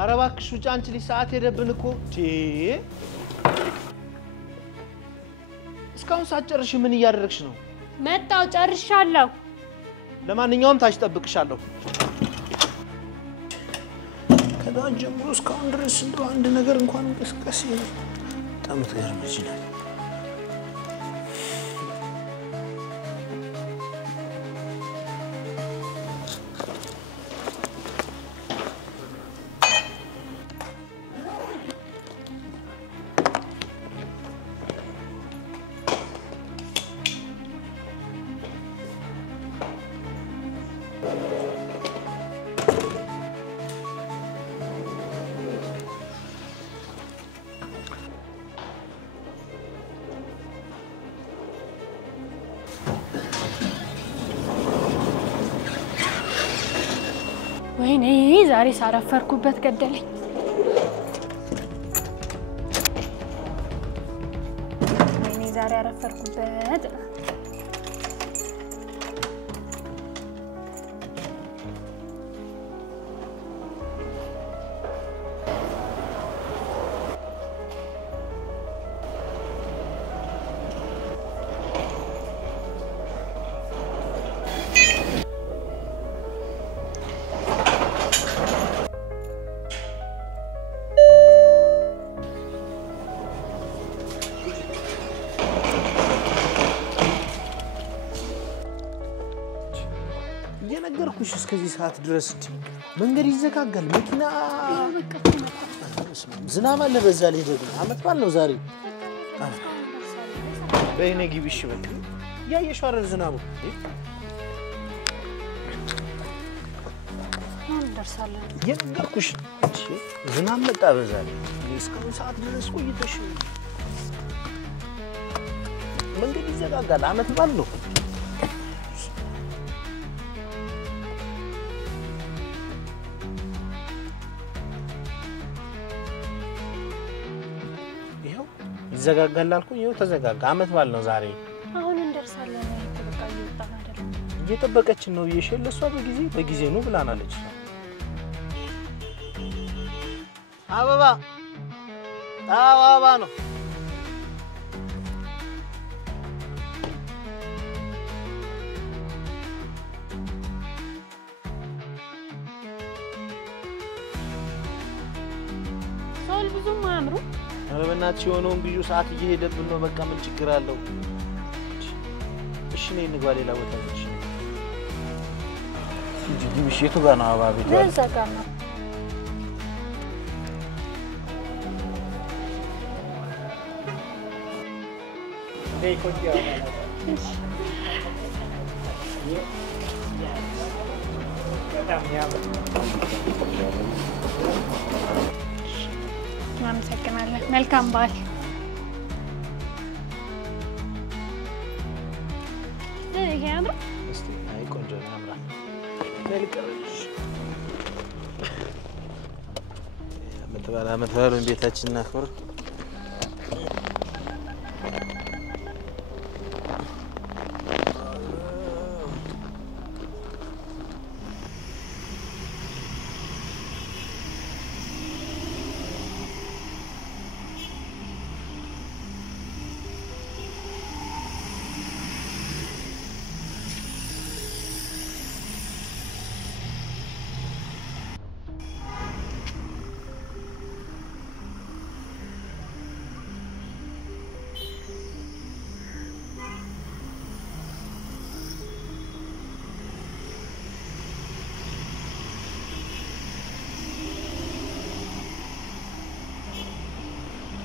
ኧረ እባክሽ ውጪ አንቺ ልጅ ሰዓት ሄደብን እኮ እስካሁን ሳትጨርሺ ምን እያደረግሽ ነው? መጣው ጨርሻለሁ። ለማንኛውም ታች ጠብቅሻለሁ። ከዳን ጀምሮ እስካሁን ድረስ እንደው አንድ ነገር እንኳን እንቅስቃሴ በጣም ትገርም ይችላል። ወይኔ ዛሬ ሳረፈርኩበት ገደለኝ። ወይኔ ዛሬ አረፈርኩበት። የነገርኩሽ እስከዚህ ሰዓት ድረስ መንገድ ይዘጋጋል መኪና ዝናብ አለ በዛ ላይ ደግሞ አመት ባል ነው ዛሬ በእኔ ግቢሽ በቃ ያየሽው አይደል ዝናቡ ደርሳለን የነገርኩሽ ዝናብ መጣ በዛ ላይ እስከዚህ ሰዓት ድረስ ቆይተሽ መንገድ ይዘጋጋል አመት ባል ነው ይዘጋጋል አልኩኝ ይኸው ተዘጋጋ አመት ባል ነው ዛሬ አሁን እንደርሳለን ተበቃ ይወጣና አይደል እየጠበቀችን ነው ይሽለሷ በጊዜ ነው ብላናለች አበባ አበባ ነው ሶል ብዙም አያምሩ አረበናት የሆነውን ግዩ ሰዓት እየሄደብን ነው በቃ ምን ችግር አለው እሺ ነኝ ንግባ ሌላ ቦታ ነች እንጂ ግብሽ የቱ ጋር ነው አበባ ቤቷ ዘጋማ ደይ ኮንቲያ በጣም ያምራል እናመሰግናለን መልካም በዓል ይሄ ያምራል እስቲ አይ ቆንጆ ያምራል መልካምሽ አመት በዓል ቤታችን እናክብር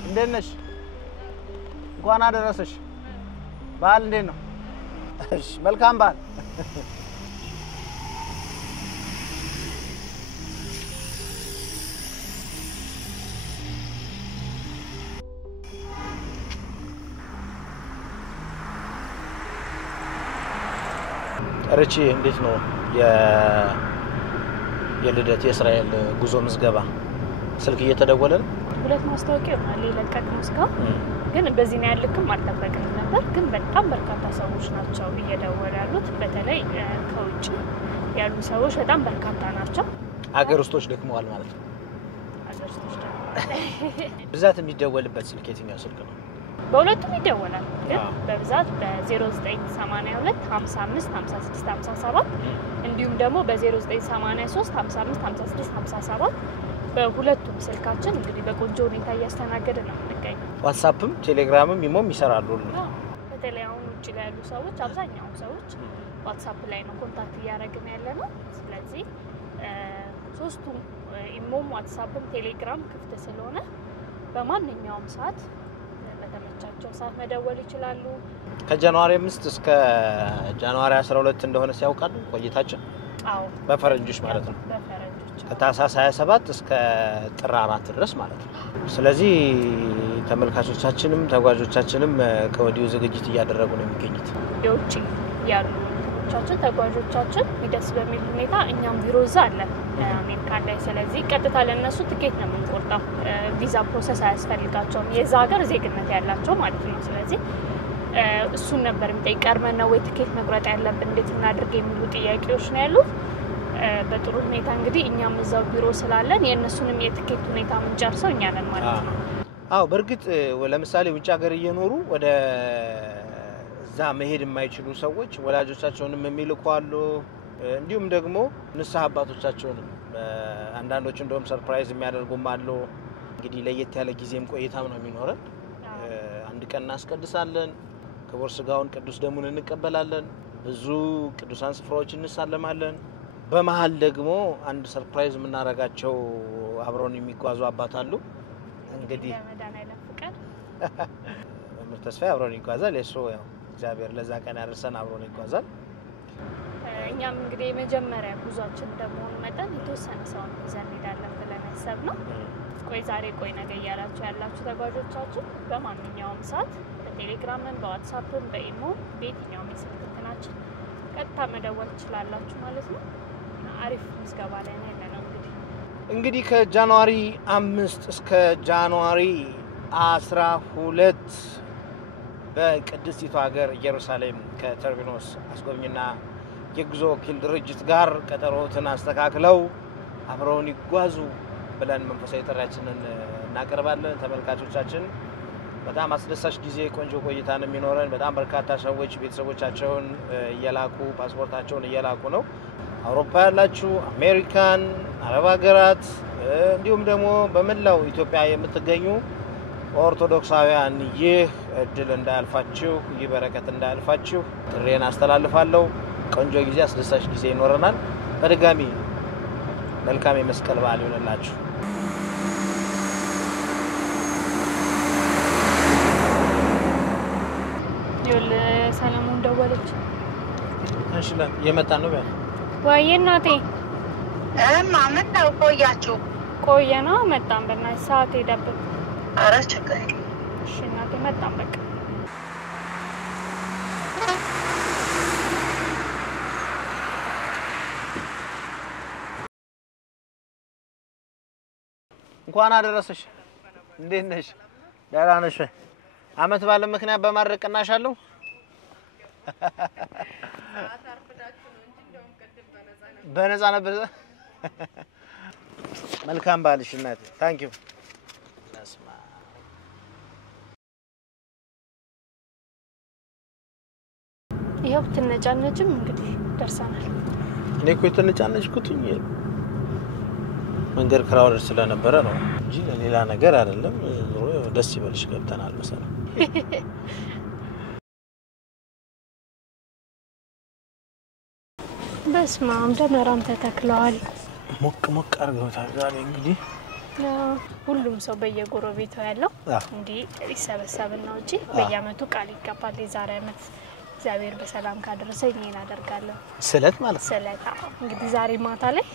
እንደነሽ እንኳን አደረሰሽ በዓል እንዴት ነው እሺ መልካም በዓል ርቺ እንዴት ነው የልደት የእስራኤል ጉዞ ምዝገባ ስልክ እየተደወለ ነው ሁለት ማስታወቂያ ማለት ለቀቅነው እስካሁን ግን በዚህ ነው ያልክም አልተጠበቅንም ነበር ግን በጣም በርካታ ሰዎች ናቸው እየደወሉ ያሉት በተለይ ከውጭ ያሉ ሰዎች በጣም በርካታ ናቸው አገር ውስጦች ደክመዋል ማለት ነው ደርሶሽ ደግሞ ብዛት የሚደወልበት ስልክ የትኛው ስልክ ነው? በሁለቱም ይደወላል ግን በብዛት በ0982 55 56 57 እንዲሁም ደግሞ በ0983 55 56 57 በሁለቱም ስልካችን እንግዲህ በቆንጆ ሁኔታ እያስተናገደ ነው የምንገኘው። ዋትስአፕም ቴሌግራምም ኢሞም ይሰራሉ። በተለይ አሁን ውጭ ላይ ያሉ ሰዎች አብዛኛው ሰዎች ዋትስአፕ ላይ ነው ኮንታክት እያደረግን ያለነው። ስለዚህ ሶስቱም ኢሞም ዋትስአፕም ቴሌግራም ክፍት ስለሆነ በማንኛውም ሰዓት በተመቻቸው ሰዓት መደወል ይችላሉ። ከጃንዋሪ 5 እስከ ጃንዋሪ 12 እንደሆነ ሲያውቃሉ ቆይታችን? አዎ በፈረንጆች ማለት ነው። በፈረንጆች ከታህሳስ 27 እስከ ጥር 4 ድረስ ማለት ነው። ስለዚህ ተመልካቾቻችንም ተጓዦቻችንም ከወዲሁ ዝግጅት እያደረጉ ነው የሚገኙት። የውጭ ያሉ ተጓዦቻችን ተጓዦቻችን ይደስ በሚል ሁኔታ እኛም ቢሮ እዛ አለ አሜሪካ ላይ። ስለዚህ ቀጥታ ለነሱ ትኬት ነው የምንቆርጠው። ቪዛ ፕሮሰስ አያስፈልጋቸውም የዛ ሀገር ዜግነት ያላቸው ማለት ነው። ስለዚህ እሱን ነበር የሚጠይቀርመን ነው ወይ ትኬት መቁረጥ ያለብን እንዴት እናድርግ የሚሉ ጥያቄዎች ነው ያሉት። በጥሩ ሁኔታ እንግዲህ እኛም እዛው ቢሮ ስላለን የነሱንም የትኬት ሁኔታ ምን ጨርሰው እኛ ነን ማለት ነው። አዎ በርግጥ ለምሳሌ ውጭ ሀገር እየኖሩ ወደ እዛ መሄድ የማይችሉ ሰዎች ወላጆቻቸውንም የሚልኩ አሉ። እንዲሁም ደግሞ ንስሐ አባቶቻቸውንም አንዳንዶች እንደውም ሰርፕራይዝ የሚያደርጉም አሉ። እንግዲህ ለየት ያለ ጊዜም ቆይታም ነው የሚኖረን። አንድ ቀን እናስቀድሳለን፣ ክቡር ስጋውን ቅዱስ ደሙን እንቀበላለን፣ ብዙ ቅዱሳን ስፍራዎችን እንሳለማለን። በመሃል ደግሞ አንድ ሰርፕራይዝ የምናረጋቸው አብረውን የሚጓዙ አባት አሉ። እንግዲህ ለመዳናይለም ፍቃድ ተስፋዬ አብረውን ይጓዛል። የሱ ያው እግዚአብሔር ለዛ ቀን ያደርሰን አብረውን ይጓዛል። እኛም እንግዲህ የመጀመሪያ ጉዟችን እንደመሆኑ መጠን የተወሰነ ሰው ይዘን እንሄዳለን ብለን ያሰብነው። ቆይ ዛሬ ቆይ ነገ እያላችሁ ያላችሁ ተጓዦቻችን በማንኛውም ሰዓት በቴሌግራምም በዋትስአፕም በኢሞ በየትኛውም የስልክ እንትናችን ቀጥታ መደወል ትችላላችሁ ማለት ነው። አሪፍ ምዝገባ ላይ ነው ያለነው። እንግዲህ ከጃንዋሪ 5 እስከ ጃንዋሪ 12 በቅድስቲቱ ሀገር ኢየሩሳሌም ከተርቢኖስ አስጎብኝና የጉዞ ወኪል ድርጅት ጋር ቀጠሮትን አስተካክለው አብረውን ይጓዙ ብለን መንፈሳዊ ጥሪያችንን እናቀርባለን። ተመልካቾቻችን በጣም አስደሳች ጊዜ ቆንጆ ቆይታ ነው የሚኖረን። በጣም በርካታ ሰዎች ቤተሰቦቻቸውን እየላኩ ፓስፖርታቸውን እየላኩ ነው። አውሮፓ ያላችሁ፣ አሜሪካን፣ አረብ ሀገራት እንዲሁም ደግሞ በመላው ኢትዮጵያ የምትገኙ ኦርቶዶክሳውያን ይህ እድል እንዳያልፋችሁ፣ ይህ በረከት እንዳያልፋችሁ ጥሬን አስተላልፋለሁ። ቆንጆ ጊዜ አስደሳች ጊዜ ይኖረናል። በድጋሚ መልካም የመስቀል በዓል ይሁንላችሁ። ይኸውል ሰላሙን ደወለች። እሺ የመጣ ነው ቢያ ወይ እናቴ ማምን ነው ቆያችሁ? ቆየና መጣን። በእናትሽ ሰዓት ሄደብን። ኧረ ችግር የለም። እሺ እናቴ መጣን በቃ። እንኳን አደረሰሽ። እንዴት ነሽ? ደህና ነሽ? አመት ባለ ምክንያት በማድረግ ቅናሽ አለው? በነፃ ነበር። መልካም ባልሽ እናቴ። ታንክ ዩ። ይኸው ትነጫነጭም እንግዲህ ደርሰናል። እኔ እኮ የተነጫነጭኩት መንገድ ክራውድ ስለነበረ ነው እንጂ ለሌላ ነገር አይደለም። ደስ ይበልሽ ገብተናል መሰለኝ። በስማም ደመራም ተተክለዋል። ሞቅ ሞቅ አድርገውታል ዛሬ እንግዲህ ሁሉም ሰው በየጎረቤቱ ያለው እንዲህ ይሰበሰብና ውጪ በየአመቱ ቃል ይገባል። የዛሬ አመት እግዚአብሔር በሰላም ካደረሰኝ እኔን አደርጋለሁ ስለት ማለት ስለት። እንግዲህ ዛሬ ማታ ላይ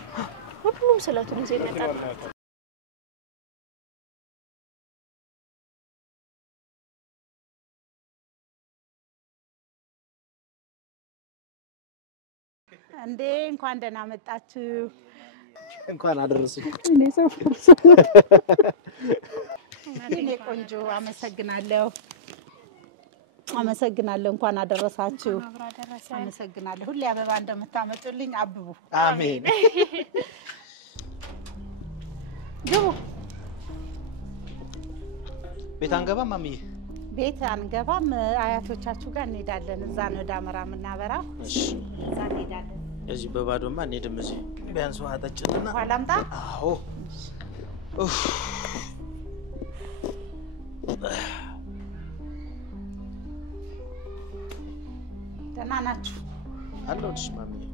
ሁሉም ስለቱን ይዘው ይመጣሉ። እንዴ እንኳን ደህና መጣችሁ። እንኳን አደረሰኝ። እኔ ቆንጆ አመሰግናለሁ። እንኳን አደረሳችሁ። አመሰግናለሁ። ሁሌ አበባ እንደምታመጡልኝ አብቡ። አሜን። ግቡ ቤት አንገባም ማሚዬ? ቤት አንገባም። አያቶቻችሁ ጋር እንሄዳለን። እዛ ነው ዳመራ የምናበራው። እሺ እዛ እንሄዳለን። እዚህ በባዶማ እንሄድም። እዚህ ቢያንስ ውሃ ጠጭንና ውሃ ላምጣ? አዎ። ኡፍ ደህና ናችሁ? አለሁልሽ ማሚዬ።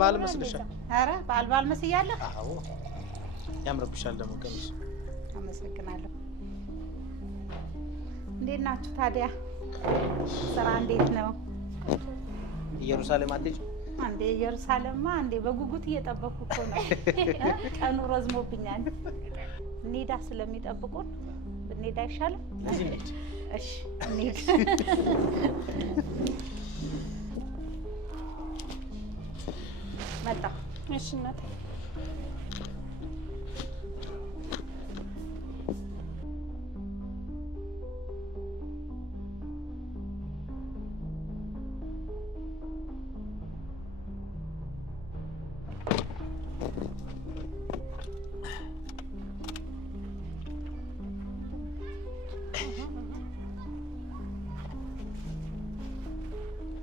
ባል መስልሻል? ኧረ ባል መስያለሁ። አዎ ያምርብሻል ደግሞ ቀሚስ። አመሰግናለሁ። እንዴት ናችሁ ታዲያ? ስራ እንዴት ነው? ኢየሩሳሌም አትሄጂም? አንዴ ኢየሩሳሌምማ አንዴ በጉጉት እየጠበኩ እኮ ነው። ቀኑ ረዝሞብኛል። እንሂዳ ስለሚጠብቁን ብንሄድ አይሻልም? እዚህ እንሂድ። እሺ እንሂድ። መጣ። እሺ እናቴ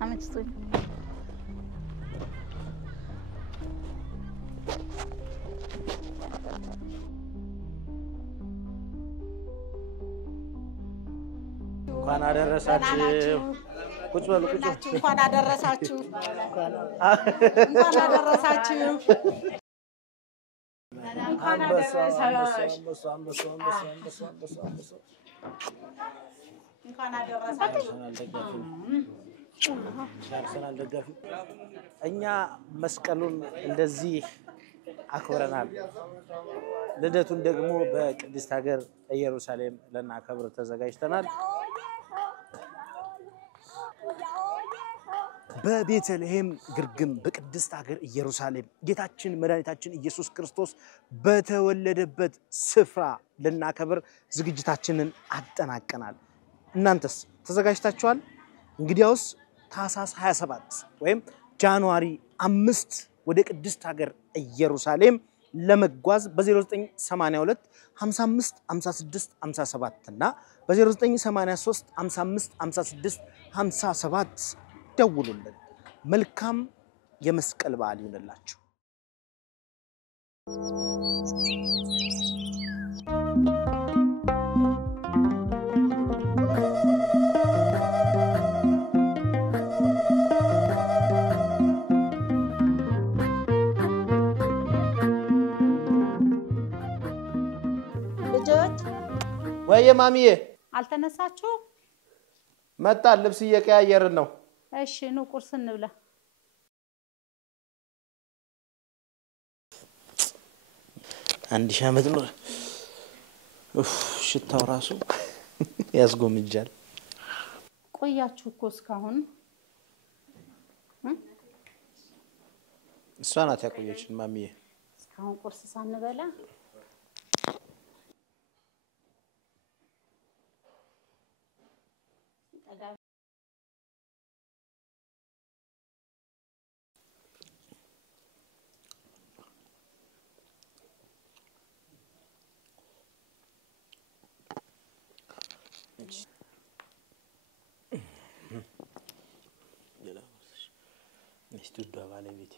አመችቶኝ እንኳን አደረሳችሁ። ቁጭ በሉ ቁጭ በሉ። እንኳን አደረሳችሁ። እንኳን አደረሳችሁ። እንኳን አደረሳችሁ። እንኳን አደረሳችሁ። አርሰናል ደጋፊ እኛ መስቀሉን እንደዚህ አክብረናል። ልደቱን ደግሞ በቅድስት ሀገር ኢየሩሳሌም ለናከብር ተዘጋጅተናል። በቤተልሔም ግርግም በቅድስት ሀገር ኢየሩሳሌም ጌታችን መድኃኒታችን ኢየሱስ ክርስቶስ በተወለደበት ስፍራ ለናከብር ዝግጅታችንን አጠናቀናል። እናንተስ ተዘጋጅታችኋል? እንግዲያውስ ታኅሳስ 27 ወይም ጃንዋሪ 5 ወደ ቅድስት ሀገር ኢየሩሳሌም ለመጓዝ በ0982 55 56 57 እና በ0983 55 56 57 ደውሉልን። መልካም የመስቀል በዓል ይሁንላችሁ። ልጆች ወየ ማሚዬ አልተነሳችሁ? መጣ። ልብስ እየቀያየርን ነው። እሺ ኑ ቁርስ እንብላ። አንድ ሺህ ዓመት ነው። ሽታው ራሱ ያስጎምጃል። ቆያችሁ እኮ እስካሁን። እሷ ናት ያቆየችን ማሚዬ። እስካሁን ቁርስ ሳንበላ ሚስቱ ባለቤቴ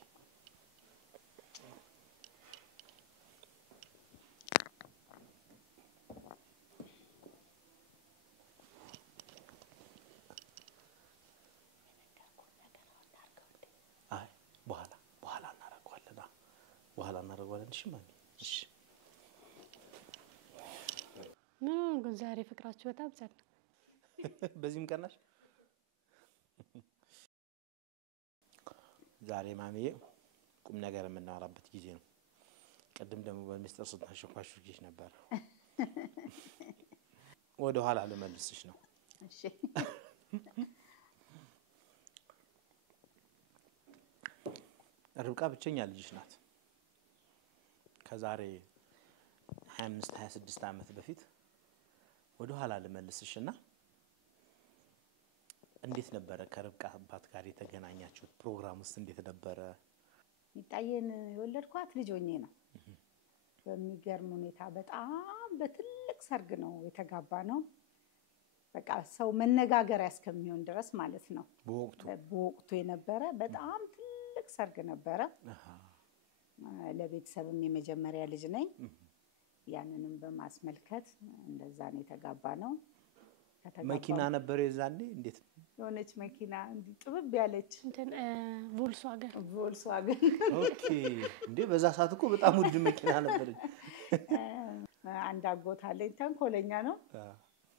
አይ በኋላ እናደርገዋለን። እሺ ማሚ እሺ። ምን ግን ዛሬ ፍቅራችሁ በጣም ጸና። በዚህም ቀናሽ ዛሬ ማሚዬ ቁም ነገር የምናወራበት ጊዜ ነው። ቀደም ደግሞ በሚስጥር ስታሸኳሽሽ ነበር። ወደ ኋላ ልመልስሽ ነው። እሺ ርብቃ ብቸኛ ልጅሽ ናት። ከዛሬ 25 26 ዓመት በፊት ወደ ኋላ ልመልስሽና እንዴት ነበረ ከርብቃ አባት ጋር የተገናኛችሁት? ፕሮግራም ውስጥ እንዴት ነበረ? ይጣየን የወለድኳት ልጅ ሆኜ ነው። በሚገርም ሁኔታ በጣም በትልቅ ሰርግ ነው የተጋባ ነው። በቃ ሰው መነጋገሪያ እስከሚሆን ድረስ ማለት ነው። በወቅቱ የነበረ በጣም ትልቅ ሰርግ ነበረ። ለቤተሰብም የመጀመሪያ ልጅ ነኝ። ያንንም በማስመልከት እንደዛ ነው የተጋባ ነው። መኪና ነበር የዛኔ እንዴት የሆነች መኪና እንዲ ጥብብ ያለች ቮልስዋገን ኦኬ እንዴ በዛ ሰዓት እኮ በጣም ውድ መኪና ነበር። አንድ አጎት አለኝ ተንኮለኛ ነው።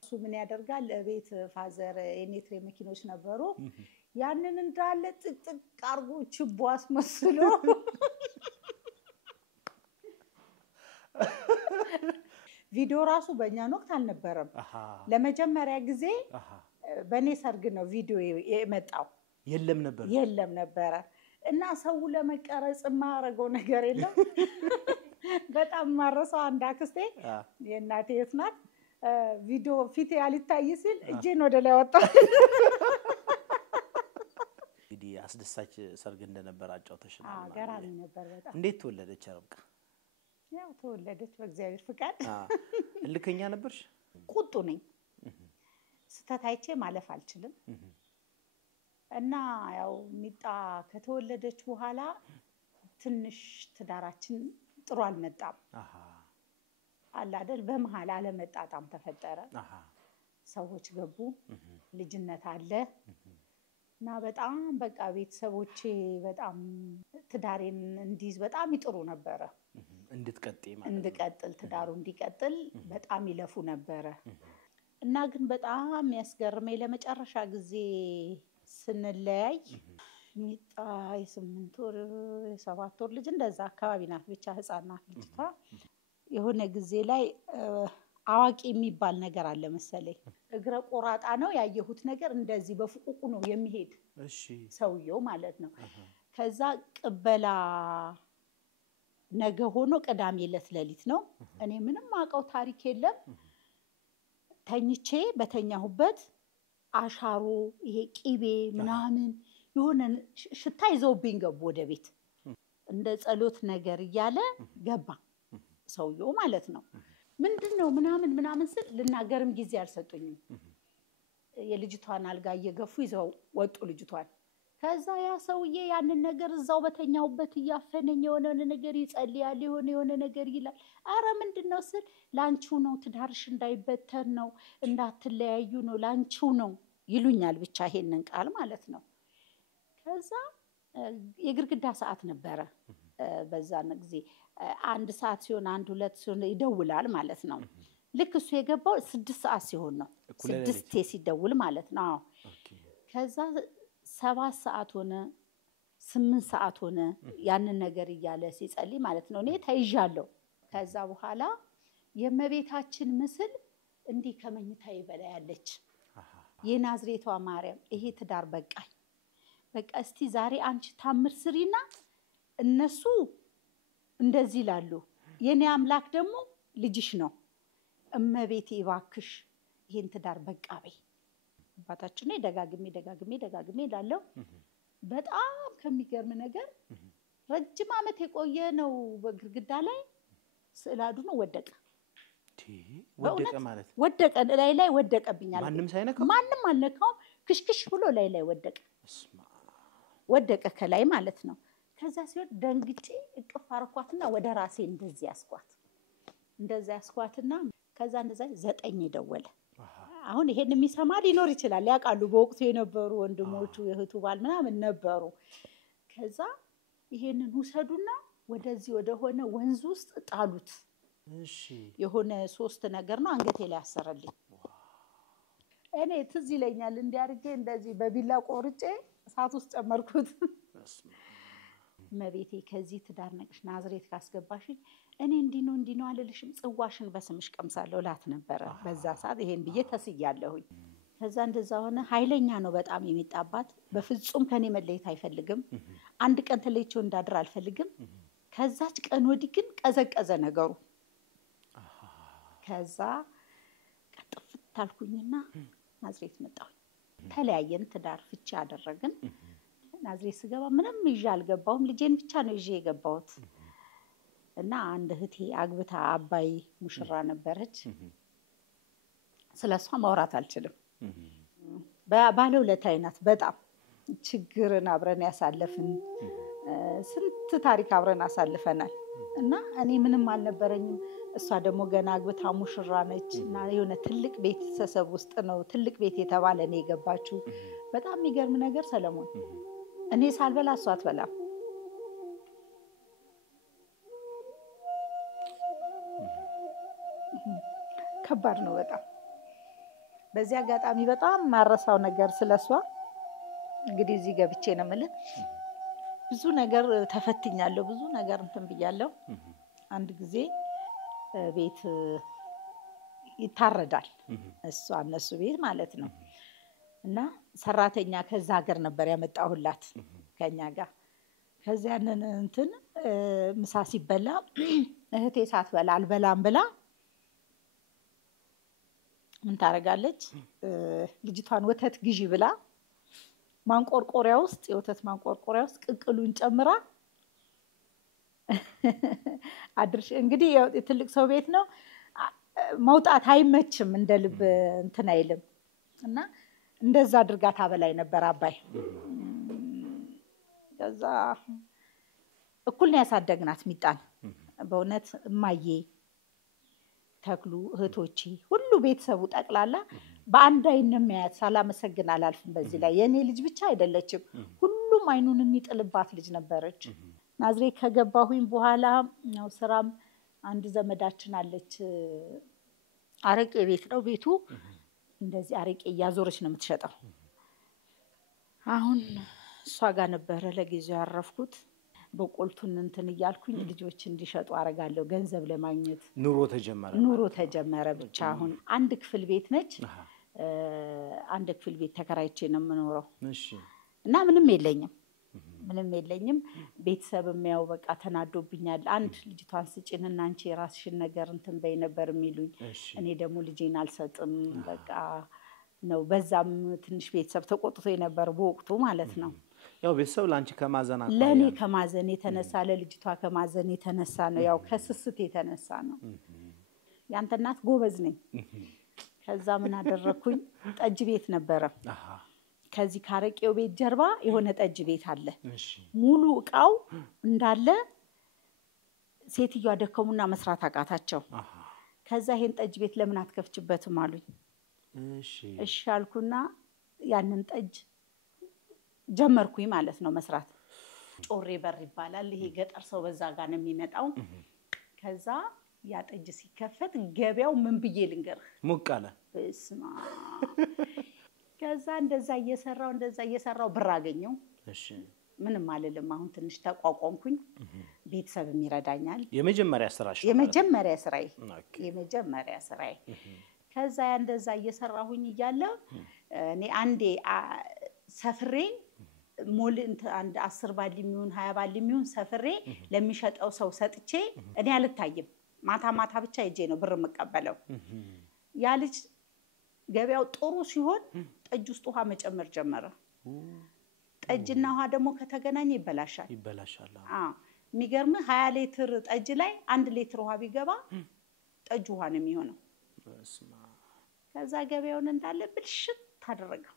እሱ ምን ያደርጋል ለቤት ፋዘር ኤኔትሬ መኪኖች ነበሩ። ያንን እንዳለ ጥቅጥቅ አርጎ ችቦ አስመስሎ ቪዲዮ ራሱ በእኛ ወቅት አልነበረም። ለመጀመሪያ ጊዜ በኔ ሰርግ ነው ቪዲዮ የመጣው። የለም ነበር እና ሰው ለመቀረጽ ማረገው ነገር የለም። በጣም ማረሰው አንድ አክስቴ የእናቴ እህት ናት። ቪዲዮ ፊት ያልታይ ሲል እጄን ወደ ላይ ወጣ። እንግዲህ አስደሳች ሰርግ እንደነበር አጫውተሽናል። ገራሚ ነበር በጣም። እንዴት ተወለደች ርብቃ? ያው ተወለደች በእግዚአብሔር ፍቃድ። እልከኛ ነበርሽ? ቁጡ ነኝ። ስተታይቼ ማለፍ አልችልም። እና ያው ሚጣ ከተወለደች በኋላ ትንሽ ትዳራችን ጥሩ አልመጣም። አለ አይደል በመሃል አለመጣጣም ተፈጠረ። ሰዎች ገቡ፣ ልጅነት አለ እና በጣም በቃ ቤተሰቦቼ በጣም ትዳሬን እንዲዝ በጣም ይጥሩ ነበር። እንድቀጥል ትዳሩ እንዲቀጥል በጣም ይለፉ ነበር። እና ግን በጣም ያስገርመኝ ለመጨረሻ ጊዜ ስንለያይ ሚጣ የ8 ወር የ7 ወር ልጅ እንደዛ አካባቢ ናት ብቻ ህፃን ናት ልጅቷ። የሆነ ጊዜ ላይ አዋቂ የሚባል ነገር አለ መሰለኝ። እግረ ቆራጣ ነው ያየሁት ነገር እንደዚህ በፍቁቁ ነው የሚሄድ ሰውየው ማለት ነው። ከዛ ቅበላ ነገ ሆኖ ቅዳሜ ዕለት ሌሊት ነው። እኔ ምንም አውቀው ታሪክ የለም። ተኝቼ በተኛሁበት አሻሮ ይሄ ቂቤ ምናምን የሆነ ሽታ ይዘውብኝ ገቡ ወደ ቤት። እንደ ጸሎት ነገር እያለ ገባ ሰውየው ማለት ነው። ምንድነው ምናምን ስል ልናገርም ጊዜ አልሰጡኝም። የልጅቷን አልጋ እየገፉ ይዘው ወጡ ልጅቷን። ከዛ ያ ሰውዬ ያንን ነገር እዛው በተኛውበት እያፈነኝ የሆነ ነገር ይጸልያል የሆነ ነገር ይላል። አረ ምንድነው ስል ላንቺው ነው ትዳርሽ እንዳይበተን ነው እንዳትለያዩ ነው ላንቺው ነው ይሉኛል። ብቻ ይሄንን ቃል ማለት ነው። ከዛ የግርግዳ ሰዓት ነበረ በዛን ጊዜ 1 ሰዓት ሲሆን 1-2 ሲሆን ይደውላል ማለት ነው። ልክ እሱ የገባው 6 ሰዓት ሲሆን ነው 6 ሲደውል ማለት ነው። ከዛ 7 ሰዓት ሆነ 8 ሰዓት ሆነ ያንን ነገር እያለ ሲጸልይ ማለት ነው። እኔ ተይዣለሁ። ከዛ በኋላ የእመቤታችን ምስል እንዲህ ከመኝታዬ በላይ ያለች የናዝሬቷ ማርያም ይሄ ትዳር በቃኝ በቃ እስቲ ዛሬ አንቺ ታምር ስሪና እነሱ እንደዚህ ይላሉ የኔ አምላክ ደግሞ ልጅሽ ነው እመቤቴ እባክሽ ይሄን ትዳር በቃ በይ። አባታችን ነው ደጋግሜ ላለው በጣም ከሚገርም ነገር ረጅም ዓመት የቆየ ነው። በግርግዳ ላይ ስዕላዱ ነው ወደቀ ማለት ወደቀ ላይ ወደቀብኛል። ማንም አልነካው ክሽክሽ ብሎ ላይ ወደቀ ከላይ ማለት ነው። ከዛ ሲወድ ደንግጬ እቅፍ አርኳትና ወደ ራሴ እንደዚህ ያስኳትና ከዛ እንደዛ 9 ደወለ። አሁን ይሄን የሚሰማ ሊኖር ይችላል ያቃሉ በወቅቱ የነበሩ ወንድሞቹ የህቱ ባል ምናምን ነበሩ። ከዛ ይሄንን ውሰዱና ወደዚህ ወደ ሆነ ወንዝ ውስጥ ጣሉት። የሆነ 3 ነገር ነው አንገቴ ላይ ያሰረልኝ። እኔ ትዝ ይለኛል እንዲያርጌ እንደዚህ በቢላ ቆርጬ እሳት ውስጥ ጨመርኩት። መቤቴ ከዚህ ትዳር ነቅሽ ናዝሬት ካስገባሽኝ እኔ እንዲህ ነው አልልሽም ጽዋሽን በስምሽ ቀምሳለሁ ላት ነበር በዛ ሰዓት። ይሄን ብዬ ተስያለሁኝ። ከዛ እንደዛ ሆነ። ኃይለኛ ነው በጣም የሚጣባት በፍጹም ከኔ መለየት አይፈልግም። አንድ ቀን ተለይቼው እንዳድር አልፈልግም። ከዛች ቀን ወዲህ ግን ቀዘቀዘ ነገሩ። ከዛ ቀጥፍት ታልኩኝና ናዝሬት መጣሁ። ተለያየን፣ ትዳር ፍቺ አደረግን። ናዝሬት ስገባ ምንም ይዤ አልገባሁም። ልጄን ብቻ ነው ይዤ የገባሁት። እና አንድ እህቴ አግብታ አባይ ሙሽራ ነበረች። ስለሷ ማውራት አልችልም። ባለውለታዬ ናት በጣም ችግርን አብረን ያሳለፍን ስንት ታሪክ አብረን አሳልፈናል እና እኔ ምንም አልነበረኝም እሷ ደግሞ ገና አግብታ ሙሽራ ነች እና የሆነ ትልቅ ቤተሰብ ውስጥ ነው ትልቅ ቤት የተባለ ነው የገባችው በጣም የሚገርም ነገር ሰለሞን እኔ ሳልበላ እሷ አትበላም ከባድ ነው በጣም በዚህ አጋጣሚ በጣም ማረሳው ነገር ስለሷ እንግዲህ እዚህ ገብቼ ነው ማለት ብዙ ነገር ተፈትኛለሁ ብዙ ነገር እንትን ብያለሁ አንድ ጊዜ ቤት ይታረዳል እነሱ ቤት ማለት ነው እና ሰራተኛ ከዛ ሀገር ነበር ያመጣሁላት ከኛ ጋር ከዚያንን እንትን ምሳ ሲበላ እህቴ ሳትበላ አልበላም ብላ ምን ታረጋለች ልጅቷን ወተት ግዢ ብላ ማንቆርቆሪያ ውስጥ የወተት ማንቆርቆሪያ ውስጥ ቅቅሉን ጨምራ አድርሽ እንግዲህ ትልቅ ሰው ቤት ነው መውጣት አይመችም እንደልብ እንትን አይልም እና እንደዛ አድርጋ ታበላይ ነበር አባይ ከዛ እኩል ነው ያሳደግናት ሚጣን በእውነት እማዬ ተክሉ እህቶቼ ሁሉ ቤተሰቡ ጠቅላላ በአንድ አይን የሚያያት ሳላመሰግን አላልፍም በዚህ ላይ የኔ ልጅ ብቻ አይደለችም ሁሉም አይኑን የሚጥልባት ልጅ ነበረች ናዝሬት ከገባሁኝ በኋላ ነው ስራም አንድ ዘመዳችን አለች አረቄ ቤት ነው ቤቱ እንደዚህ አረቄ ያዞረች ነው የምትሸጠው አሁን እሷ ጋር ነበር ለጊዜው ያረፍኩት በቆልቱን እንትን ይያልኩኝ ልጆች እንዲሸጡ አረጋለሁ ገንዘብ ለማግኘት ኑሮ ተጀመረ ብቻ አሁን አንድ ክፍል ቤት ነች አንድ ክፍል ቤት ተከራይቼ ነው የምኖረው እሺ እና ምንም የለኝም ቤተሰብ የሚያው በቃ ተናዶብኛል አንድ ልጅቷን ስጪንና አንቺ የራስሽን ነገር እንትን በይ ነበር የሚሉኝ እኔ ደግሞ ልጄን አልሰጥም በቃ ነው በዛም ትንሽ ቤተሰብ ተቆጥቶ ነበር በወቅቱ ማለት ነው ያው ቤተሰብ ላንቺ ከማዘን አቋያ ለኔ ከማዘን የተነሳ ለልጅቷ ከማዘን የተነሳ ነው ያው ከስስት የተነሳ ነው ያንተ እናት ጎበዝ ነኝ ከዛ ምን አደረኩኝ ጠጅ ቤት ነበረ ከዚህ ካረቄው ቤት ጀርባ የሆነ ጠጅ ቤት አለ ሙሉ እቃው እንዳለ ሴትየዋ ደከሙና መስራት አቃታቸው ከዛ ይሄን ጠጅ ቤት ለምን አትከፍችበትም አሉኝ እሺ አልኩና ያንን ጠጅ ጀመርኩኝ ማለት ነው መስራት ጮሬ በር ይባላል ይሄ ገጠር ሰው በዛ ጋር ነው የሚመጣው ከዛ ያ ጠጅ ሲከፈት ገበያው ምን ብዬ ልንገርህ ሙቃለ በስማ ከዛ እንደዛ እየሰራው ብር አገኘው እሺ ምንም አልልም አሁን ትንሽ ተቋቋምኩኝ ቤተሰብም ይረዳኛል የመጀመሪያ ስራዬ ከዛ እንደዛ እየሰራሁኝ እያለ እኔ አንዴ ሰፍሬ ሞል አንድ 10 ባሊ የሚሆን 20 ባሊ የሚሆን ሰፍሬ ለሚሸጠው ሰው ሰጥቼ እኔ አልታይም ማታ ብቻ ሄጄ ነው ብር መቀበለው ያ ልጅ ገበያው ጥሩ ሲሆን ጠጅ ውስጥ ውሃ መጨመር ጀመረ ጠጅና ውሃ ደግሞ ከተገናኘ ይበላሻል የሚገርም 20 ሊትር ጠጅ ላይ 1 ሊትር ውሃ ቢገባ ጠጅ ውሃ ነው የሚሆነው ከዛ ገበያውን እንዳለ ብልሽት ታደረገው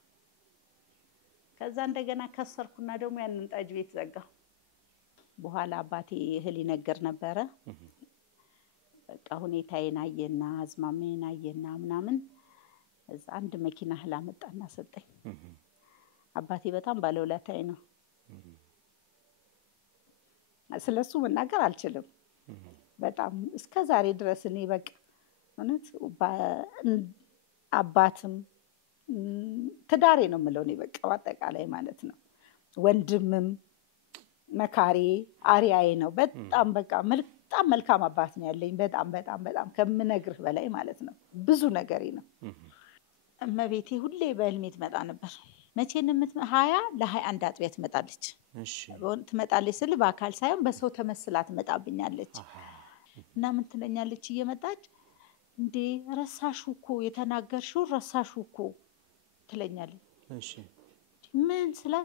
ከዛ እንደገና ከሰርኩና ደግሞ ያንን ጠጅ ቤት ዘጋ በኋላ አባቴ እህል ይነገር ነበር በቃ ሁኔታዬን አየና አዝማሜን አየና ምናምን እዛ አንድ መኪና እህል አመጣና ሰጠኝ አባቴ በጣም ባለውለታዬ ነው ስለሱ መናገር አልችልም በጣም እስከ ዛሬ ድረስ እኔ በቃ ማለት አባትም ተዳሬ ነው የምለው እኔ በቃ አጠቃላይ ማለት ነው ወንድምም መካሪ አሪያዬ ነው በጣም በቃ በጣም መልካም አባት ነው ያለኝ በጣም ከምነግርህ በላይ ማለት ነው ብዙ ነገሬ ነው እመቤቴ ሁሌ በህልሜ ትመጣ ነበር መቼን 20 ለ21 አጥቢያ ትመጣለች እሺ ትመጣለች ስል በአካል ሳይሆን በሰው ተመስላ ትመጣብኛለች እና ምን ትለኛለች እየመጣች እንዴ ረሳሹኮ የተናገርሽው ረሳሹኮ ትለኛለች እሺ ምን ስለ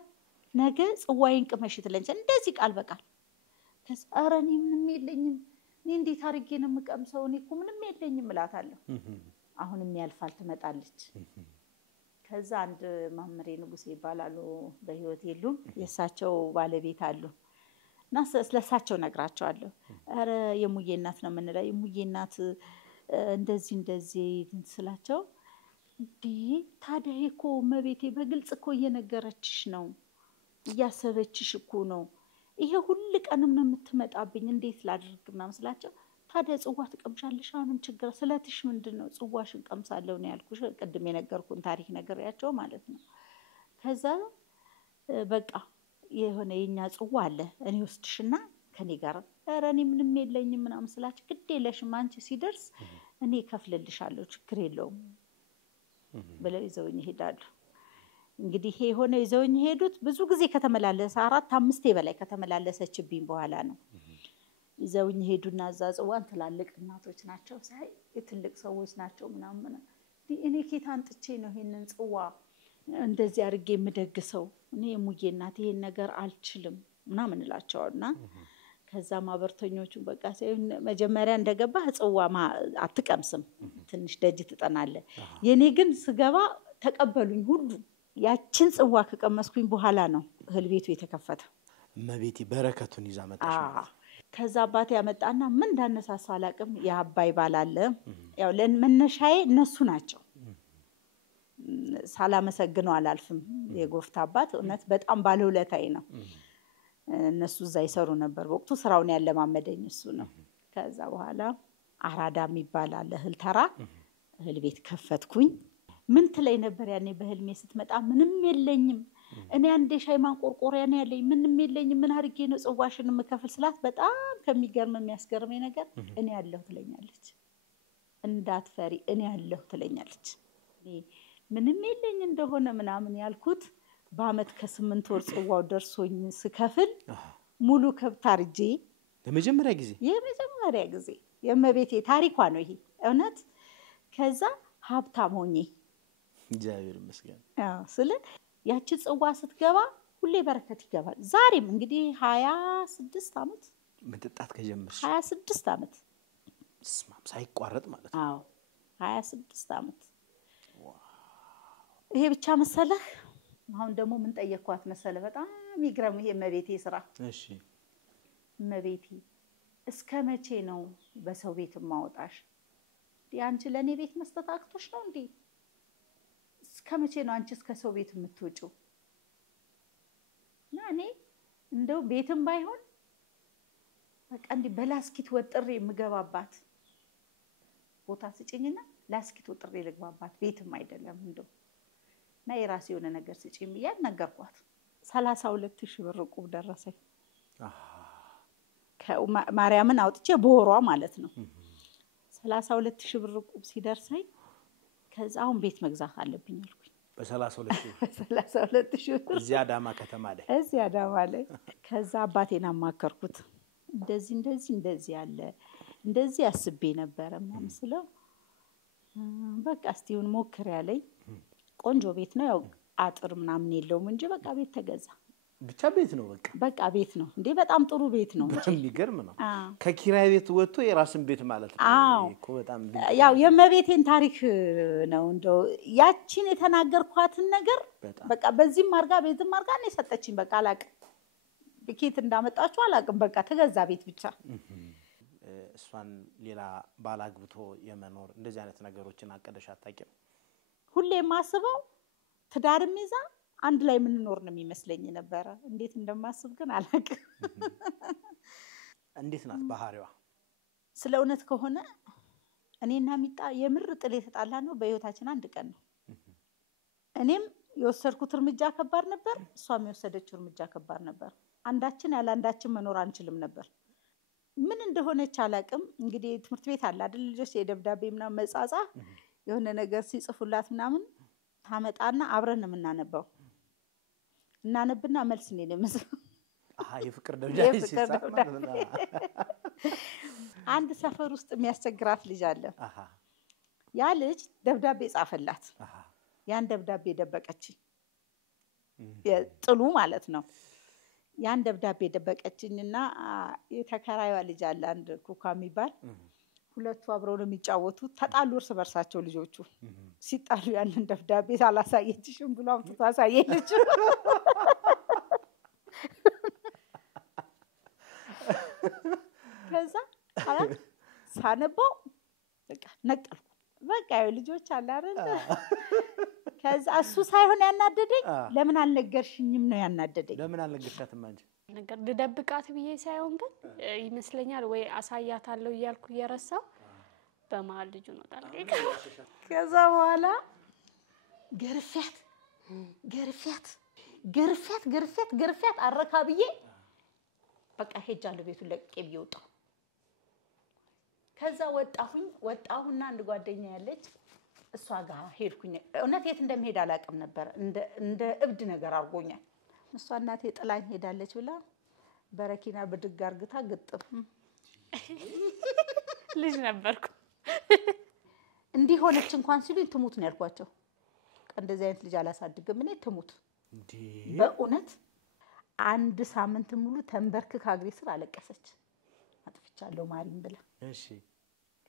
ነገ ጽዋይን ቅመሽ ትለኛለች እንደዚህ ቃል በቃል ከሰረኒ ምንም የለኝም እኔ እንዴት አርጌ ነው የምቀምሰው እኔ እኮ ምንም የለኝም እላታለሁ አሁንም ያልፋል ትመጣለች ከዛ አንድ ማምሬ ንጉሴ ይባላሉ በህይወት የሉም የሳቸው ባለቤት አሉ እና ስለሳቸው ነግራቸዋለሁ አረ የሙዬ እናት ነው ምንለው የሙዬ እናት እንደዚህ ስላቸው ታዲያ እኮ መቤቴ በግልጽ እኮ እየነገረችሽ ነው እያሰበችሽ እኮ ነው ይሄ ሁሉ ቀንም ነው የምትመጣብኝ እንዴት ላድርግና መስላቸው ታዲያ ጽዋ ተቀምሻለሽ ምን ችግር ስለትሽ ምንድነው ጽዋሽን ቀምሳለሁ ነው ያልኩሽ ቀድም የነገርኩን ታሪክ ነገርያቸው ማለት ነው ከዛ በቃ የሆነ የኛ ጽዋ አለ እኔ ወስድሽና ከኔ ጋር አረኔ ምንም የለኝም ምናምን ስላችሁ ግድ የለሽም አንቺ ሲደርስ እኔ ከፍልልሻለሁ ችግር የለውም ብለው ይዘውኝ ይሄዳሉ እንግዲህ ይሄ ሆነ ይዘውኝ ሄዱት ብዙ ጊዜ ከተመላለሰ 4-5 በላይ ከተመላለሰችብኝ በኋላ ነው ይዘውኝ ሄዱና እዛ ጽዋን ትላልቅ እናቶች ናቸው ሳይ የትልቅ ሰዎች ናቸው ምናምን እኔ ኬታን ጥቼ ነው ይሄንን ጽዋ እንደዚህ አርጌ የምደግሰው እኔ የሙዬ እናት ይሄን ነገር አልችልም ምናምን እላቸውና ከዛ ማበርተኞቹ በቃ መጀመሪያ እንደገባ ጽዋ አትቀምስም ትንሽ ደጅ ትጠናለ የኔ ግን ስገባ ተቀበሉኝ ሁሉ ያችን ጽዋ ከቀመስኩኝ በኋላ ነው እህል ቤቱ የተከፈተ መቤቴ በረከቱን ይዛ መጣሽ ማለት ከዛ አባቴ ያመጣና ምን እንዳነሳሳ አላቅም ያባይ ባላለ ያው ለመነሻዬ እነሱ ናቸው ሳላመሰግነው አላልፍም የጎፍታ አባት እውነት በጣም ባለውለታዬ ነው እነሱ እዛ ይሰሩ ነበር ወቅቱ ስራውን ያለማመደኝ እሱ ነው ከዛ በኋላ አራዳም ይባላል እህል ተራ እህል ቤት ከፈትኩኝ ምን ትለይ ነበር ያኔ በህልሜ ስትመጣ ምንም የለኝም እኔ አንዴ ሻይ ማንቆርቆሪያ ነው ያለኝ ምንም የለኝም ምን አርጌ ነው ጽዋሽን መከፈል ስላት በጣም ከሚገርም የሚያስገርመኝ ነገር እኔ ያለሁ ትለኛለች እንዳትፈሪ እኔ ያለሁ ትለኛለች ምንም የለኝ እንደሆነ ምናምን ያልኩት በአመት ከ8 ወር ጽዋው ደርሶኝ ስከፍል ሙሉ ከብት አርጄ የመጀመሪያ ጊዜ የመቤቴ ታሪኳ ነው ይሄ እውነት ከዛ ሀብታም ሆኜ እግዚአብሔር ይመስገን ስለ ያቺ ጽዋ ስትገባ ሁሌ በረከት ይገባል ዛሬም እንግዲህ 26 አመት መጠጣት ከጀመርሽ 26 አመት ስማም ሳይቋረጥ ማለት ነው 26 አመት ይሄ ብቻ መሰለህ አሁን ደግሞ ምን ጠየቅኳት መሰለ በጣም ይግረም ይሄ መቤቴ ስራ እሺ መቤቴ እስከ መቼ ነው በሰው ቤት ማውጣሽ ያንቺ ለኔ ቤት መስተታክቶሽ ነው እንዴ እስከ መቼ ነው አንቺ እስከ ሰው ቤት የምትወጪው ናኔ እንደው ቤትም ባይሆን በቃ እንዲ በላስኪት ወጥሬ የምገባባት ቦታ ስጪኝና ላስኪት ወጥሬ ልግባባት ቤትም አይደለም እንደው እና የራሴ የሆነ ነገር ስጪኝ ያን ነገርኳት 32000 ብር ቁብ ደረሰኝ ከማርያምን አውጥቼ በወሯ ማለት ነው 32000 ብር ቁብ ሲደርሰኝ ከዛ አሁን ቤት መግዛት አለብኝ አልኩኝ በ32000 ብር እዚያ ዳማ ላይ ከዛ አባቴን አማከርኩት እንደዚህ ያለ እንደዚህ አስቤ ነበር ምናምን ስለው በቃ እስቲውን ሞክር ያለኝ ቆንጆ ቤት ነው ያው አጥር ምናምን የለውም እንጂ በቃ ቤት ተገዛ ብቻ ቤት ነው በቃ ቤት ነው እንዴ በጣም ጥሩ ቤት ነው እንጂ የሚገርም ነው ከኪራይ ቤት ወጥቶ የራስን ቤት ማለት ነው እኮ በጣም ያው የመቤቴን ታሪክ ነው እንደው ያቺን የተናገርኳትን ነገር በቃ በዚህም ማርጋ ቤትም ማርጋ ነው የሰጠችኝ በቃ አላቅም በኬት እንዳመጣችሁ አላቅም በቃ ተገዛ ቤት ብቻ እሷን ሌላ ባላግብቶ የመኖር እንደዚህ አይነት ነገሮችን አቀደሽ አታቂም ሁሌ ማስበው ትዳርም ይዛ አንድ ላይ ምን ኖር ነው የሚመስለኝ ነበር እንዴት እንደማስብ ግን አላቅም እንዴት ናት ባህሪዋ ስለ እውነት ከሆነ እኔና ሚጣ የምር ጥል የተጣላ ነው በህይወታችን አንድ ቀን ነው እኔም የወሰድኩት እርምጃ ከባድ ነበር እሷም የወሰደችው እርምጃ ከባድ ነበር አንዳችን ያለ አንዳችን መኖር አንችልም ነበር ምን እንደሆነች አላቅም እንግዲህ ትምህርት ቤት አለ አይደል ልጆች የደብዳቤ ምናምን መጻጻ የሆነ ነገር ሲጽፉላት ምናምን ታመጣና አብረን ምናነበው እናነብና መልስ ነው ለምስ የፍቅር ደብዳቤ ሲጻፍ ማለት ነው አንድ ሰፈር ውስጥ የሚያስቸግራት ልጅ አለ ያ ልጅ ደብዳቤ ጻፈላት ያን ደብዳቤ ደበቀች የጥሉ ማለት ነው ያን ደብዳቤ ደበቀችኝና የተከራይዋ ልጅ አለ አንድ ኩካ የሚባል ሁለቱ አብረው ነው የሚጫወቱት። ተጣሉ እርስ በርሳቸው ልጆቹ። ሲጣሉ ያንን ደብዳቤ አላሳየችሽም ብሎ አምጥቶ አሳየልች። ከዛ ሳነበው በቃ ነቀልኩ። በቃ ልጆች አለ አይደል? ከዛ እሱ ሳይሆን ያናደደኝ ለምን አልነገርሽኝም ነው ያናደደኝ። ለምን አልነገርሻትም አንቺ? ነገር ልደብቃት ብዬ ሳይሆን ግን ይመስለኛል ወይ አሳያታለሁ እያልኩ እየረሳው በመሀል ልጁ ነው ታልከኝ። ከዛ በኋላ ገርፊያት አረካ ብዬ በቃ ሄጃለሁ ቤቱን ለቅቄ ብዬ ወጣሁ። ከዛ ወጣሁና አንድ ጓደኛ ያለች እሷ ጋር ሄድኩኝ። እውነት የት እንደምሄድ አላውቅም ነበር። እንደ እብድ ነገር አድርጎኛል። እሷ እናቴ ጥላኝ ሄዳለች ብላ በረኪና ብድግ አርግታ ግጥም ልጅ ነበርኩ። እንዲህ ሆነች እንኳን ሲሉኝ ትሙት ነው ያልኳቸው። እንደዚህ አይነት ልጅ አላሳድግም እኔ ትሙት። በእውነት አንድ ሳምንት ሙሉ ተንበርክካ እግሬ ስር አለቀሰች። አጥፍቻለሁ ማሪም ብላ። እሺ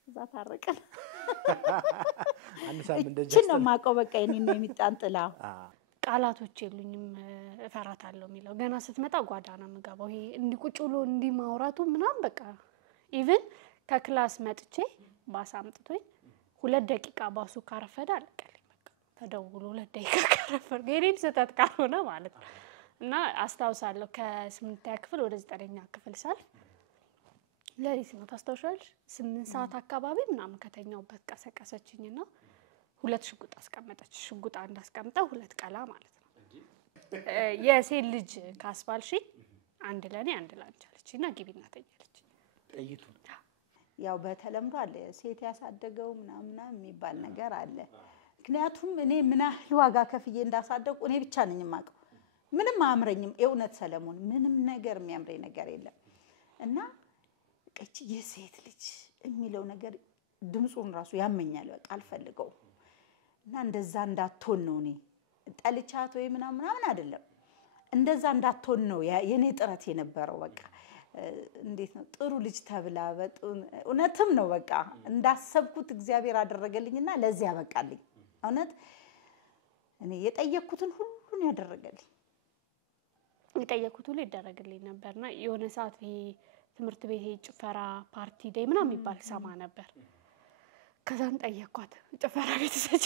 ከዛ ታረቀን። አንድ ሳምንት ደጀ ነው ማቀው በቃ እኔና የሚጣን ጥላ ቃላቶች የሉኝም እፈራታለሁ የሚለው ገና ስትመጣ ጓዳ ነው የምገባው። ይሄ እንዲቁጭ ብሎ እንዲማውራቱ ምናምን በቃ ኢቭን ከክላስ መጥቼ ባስ አምጥቶኝ 2 ደቂቃ ባሱ ካረፈደ አለቀልኝ። በቃ ተደውሎ 2 ደቂቃ ካረፈደ የኔን ስህተት ካልሆነ ማለት ነው። እና አስታውሳለሁ ከ8ኛ ክፍል ወደ 9ኛ ክፍል ሳልፍ ለሊት ነው ታስታውሻለሽ? 8 ሰዓት አካባቢ ምናምን ከተኛውበት ቀሰቀሰችኝና 2 ሽጉጥ አስቀመጠች። ሽጉጥ አንድ አስቀምጣ 2 ቀላ ማለት ነው። የሴት ልጅ ካስባልሽ አንድ ለኔ አንድ ላንቺ አለችና ግቢና ተኛለች። ጠይቱ ያው በተለምዶ አለ ሴት ያሳደገው ምናምን የሚባል ነገር አለ። ምክንያቱም እኔ ምን ያህል ዋጋ ከፍዬ እንዳሳደቁ እኔ ብቻ ነኝ የማውቀው። ምንም አያምረኝም የእውነት ሰለሞን፣ ምንም ነገር የሚያምረኝ ነገር የለም። እና እቺ የሴት ልጅ የሚለው ነገር ድምጹን ራሱ ያመኛል። በቃ አልፈልገው እና እንደዛ እንዳትሆን ነው እኔ ጠልቻት ወይ ምናምን አይደለም። እንደዛ እንዳትሆን ነው የኔ ጥረት የነበረው። በቃ እንዴት ነው ጥሩ ልጅ ተብላ እውነትም ነው በቃ እንዳሰብኩት እግዚአብሔር አደረገልኝና ለዚህ ያበቃልኝ። እውነት እኔ የጠየቅኩትን ሁሉ ያደረገልኝ። የጠየቅኩት ሁሉ ይደረግልኝ ነበርና የሆነ ሰዓት ይሄ ትምህርት ቤት ጭፈራ ፓርቲ ዴይ ምናምን ይባል ሰማ ነበር። ከዛን ጠየቅኳት ጭፈራ ቤት ሰጪ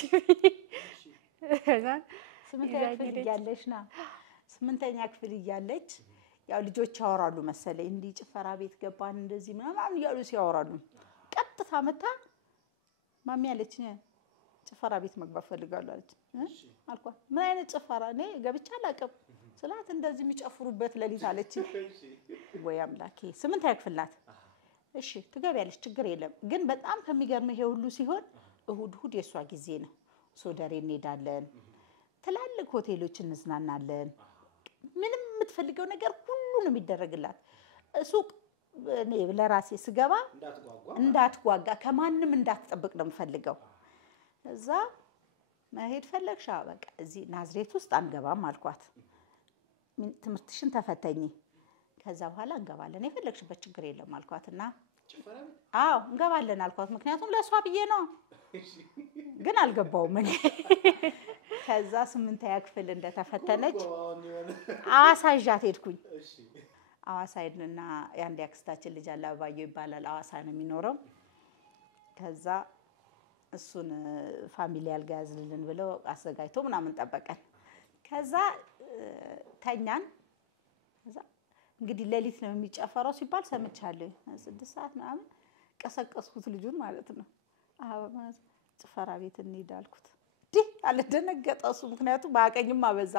ከዛን 8ኛ ክፍል እያለችና 8ኛ ክፍል እያለች ያው ልጆች ያወራሉ መሰለኝ እንዲ ጭፈራ ቤት ገባን እንደዚህ ምናምን ያሉ ሲያወራሉ ቀጥታ መጣ ማሚ ያለችኝ ጭፈራ ቤት መግባት ፈልጋለሁ አለች። አልኳት ምን አይነት ጭፈራ እኔ ገብቻ አላውቅም ስላት እንደዚህ የሚጨፍሩበት ለሊት አለች። ወይ አምላኬ 8ኛ ክፍል ናት። እሺ ትገቢያለሽ ችግር የለም ግን በጣም ከሚገርም ይሄ ሁሉ ሲሆን እሁድ የሷ ጊዜ ነው። ሶደሬ እንሄዳለን፣ ትላልቅ ሆቴሎች እንዝናናለን። ምንም የምትፈልገው ነገር ሁሉ ነው የሚደረግላት። ሱቅ እኔ ለራሴ ስገባ እንዳትጓጓ ከማንም እንዳትጠብቅ ነው የምፈልገው። እዛ መሄድ ፈለግሻ በቃ እዚህ ናዝሬት ውስጥ አንገባም አልኳት። ትምህርትሽን ተፈተኝ ከዛ በኋላ እንገባለን የፈለግሽበት ችግር የለም አልኳትና አዎ እንገባለን አልኳት። ምክንያቱም ለሷ ብዬ ነው። ግን አልገባውም እኔ። ከዛ 8ኛ ክፍል እንደተፈተነች አዋሳ ይዣት ሄድኩኝ። አዋሳ ሄድንና የአንድ ያክስታችን ልጅ አባባዮ ይባላል አዋሳ ነው የሚኖረው። ከዛ እሱን ፋሚሊ ያልጋዝልን ብለው አዘጋጅቶ ምናምን ጠበቀን። ከዛ ተኛን። ከዛ እንግዲህ ለሊት ነው የሚጨፈረው ሲባል ሰምቻለሁ። 6 ሰዓት ምናምን ቀሰቀስኩት ልጁን ማለት ነው። ጭፈራ ቤት እንሂድ አልኩት። አልደነገጠው እሱ ምክንያቱም ባቀኝም አበዛ።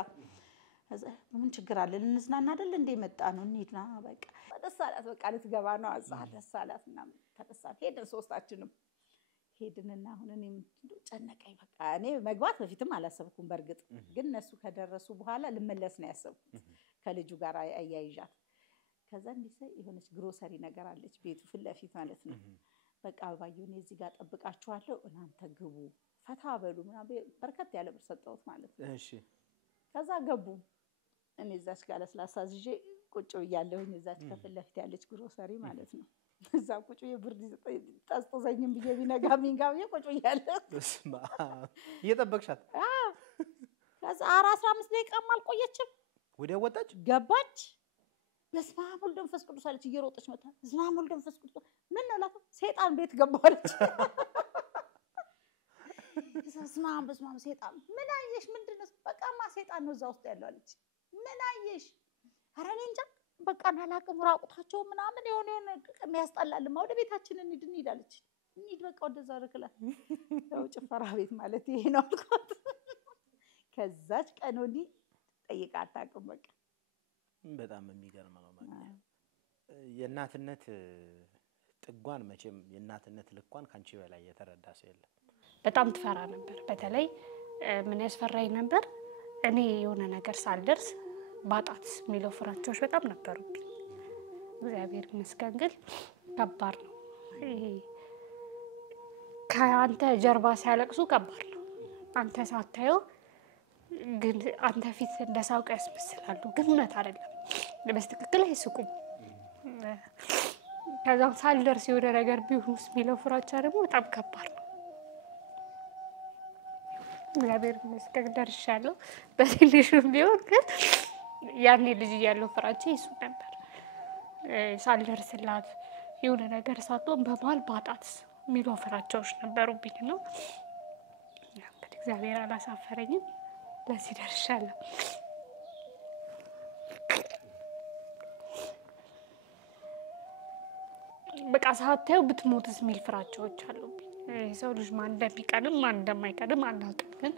ከዛ ምን ችግር አለ እንዝናና አይደል እንደ መጣ ነው እንሂድና በቃ ደስ አላት። በቃ ልትገባ ነው አዛህ ደስ አላት ምናምን ተደሳት ሄድን። ሶስታችንም ሄድንና አሁን እኔ ጨነቀኝ። በቃ እኔ መግባት በፊትም አላሰብኩም በርግጥ ግን እነሱ ከደረሱ በኋላ ልመለስ ነው ያሰብኩት ከልጁ ጋር አያይዣት። ከዛ እንዲሰይ የሆነች ግሮሰሪ ነገር አለች ቤቱ ፊት ለፊት ማለት ነው። በቃ አባዬ እኔ እዚህ ጋር ጠብቃችኋለሁ እናንተ ግቡ ፈታ በሉ ምናምን በርከት ያለ ብር ሰጠሁት ማለት ነው። እሺ ከዛ ገቡ። እኔ እዛች ጋር ለስላሳ ይዤ ቁጭ ብያለሁኝ እዛች ከፊት ለፊት ያለች ግሮሰሪ ማለት ነው። እዛ ቁጭ የብርድ ጠስጥዘኝም ብዬ ቢነጋሚኝ ጋር ቁጭ ያለው በስማ እየጠበቅሻት ከዛ 15 ደቂቃም አልቆየችም ወዲያ ወጣች ገባች በስመ አብ ወወልድ ወመንፈስ ቅዱስ አለች እየሮጠች መጣ በስመ አብ ወወልድ ወመንፈስ ቅዱስ ምን ነው ላታ ሰይጣን ቤት ገባች በስመ አብ ሰይጣን ምን አየሽ ምንድነው በቃማ ሰይጣን ነው እዛ ውስጥ ያለው አለች ምን አየሽ ኧረ እኔ እንጃ በቃ ናላቅም ራቁታቸው ምናምን የሆነ የሚያስጠላል ወደ ቤታችን እንሂድ አለች እንሂድ በቃ ወደዛ ረክላት ያው ጭፈራ ቤት ማለት ይሄ ነው አልኳት ከዛች ቀን ወዲህ ጠይቃ አታውቅም በቃ በጣም የሚገርም ነው ማለት የእናትነት ጥጓን መቼም የእናትነት ልኳን ካንቺ በላይ የተረዳ ሰው የለም በጣም ትፈራ ነበር በተለይ ምን ያስፈራኝ ነበር እኔ የሆነ ነገር ሳልደርስ ባጣት ሚለው ፍራቻዎች በጣም ነበሩብኝ እግዚአብሔር ይመስገን ግን ከባድ ነው ይሄ ከአንተ ጀርባ ሲያለቅሱ ከባድ ነው አንተ ሳታየው ግን አንተ ፊት እንደሳውቅ ያስመስላሉ ግን እውነት አይደለም በስትክክል አይስቁም ከዛም ሳልደርስ የሆነ ነገር ቢሆንስ ሚለው ፍራቻ ደግሞ በጣም ከባድ ነው እግዚአብሔር ይመስገን ደርሻለሁ በትንሹም ቢሆን ግን ያኔ ልጅ እያለሁ ፍራቻ ይሱ ነበር ሳልደርስላት የሆነ ነገር ሳትሆን በማል ባጣት ሚለው ፍራቻዎች ነበሩብኝ ነው እንግዲህ እግዚአብሔር አላሳፈረኝም ለዚህ ደርሻለሁ በቃ ሳታየው ብትሞትስ ሚል ፍራቻዎች አሉብኝ ሰው ልጅ ማን እንደሚቀድም ማን እንደማይቀድም አናውቅም ግን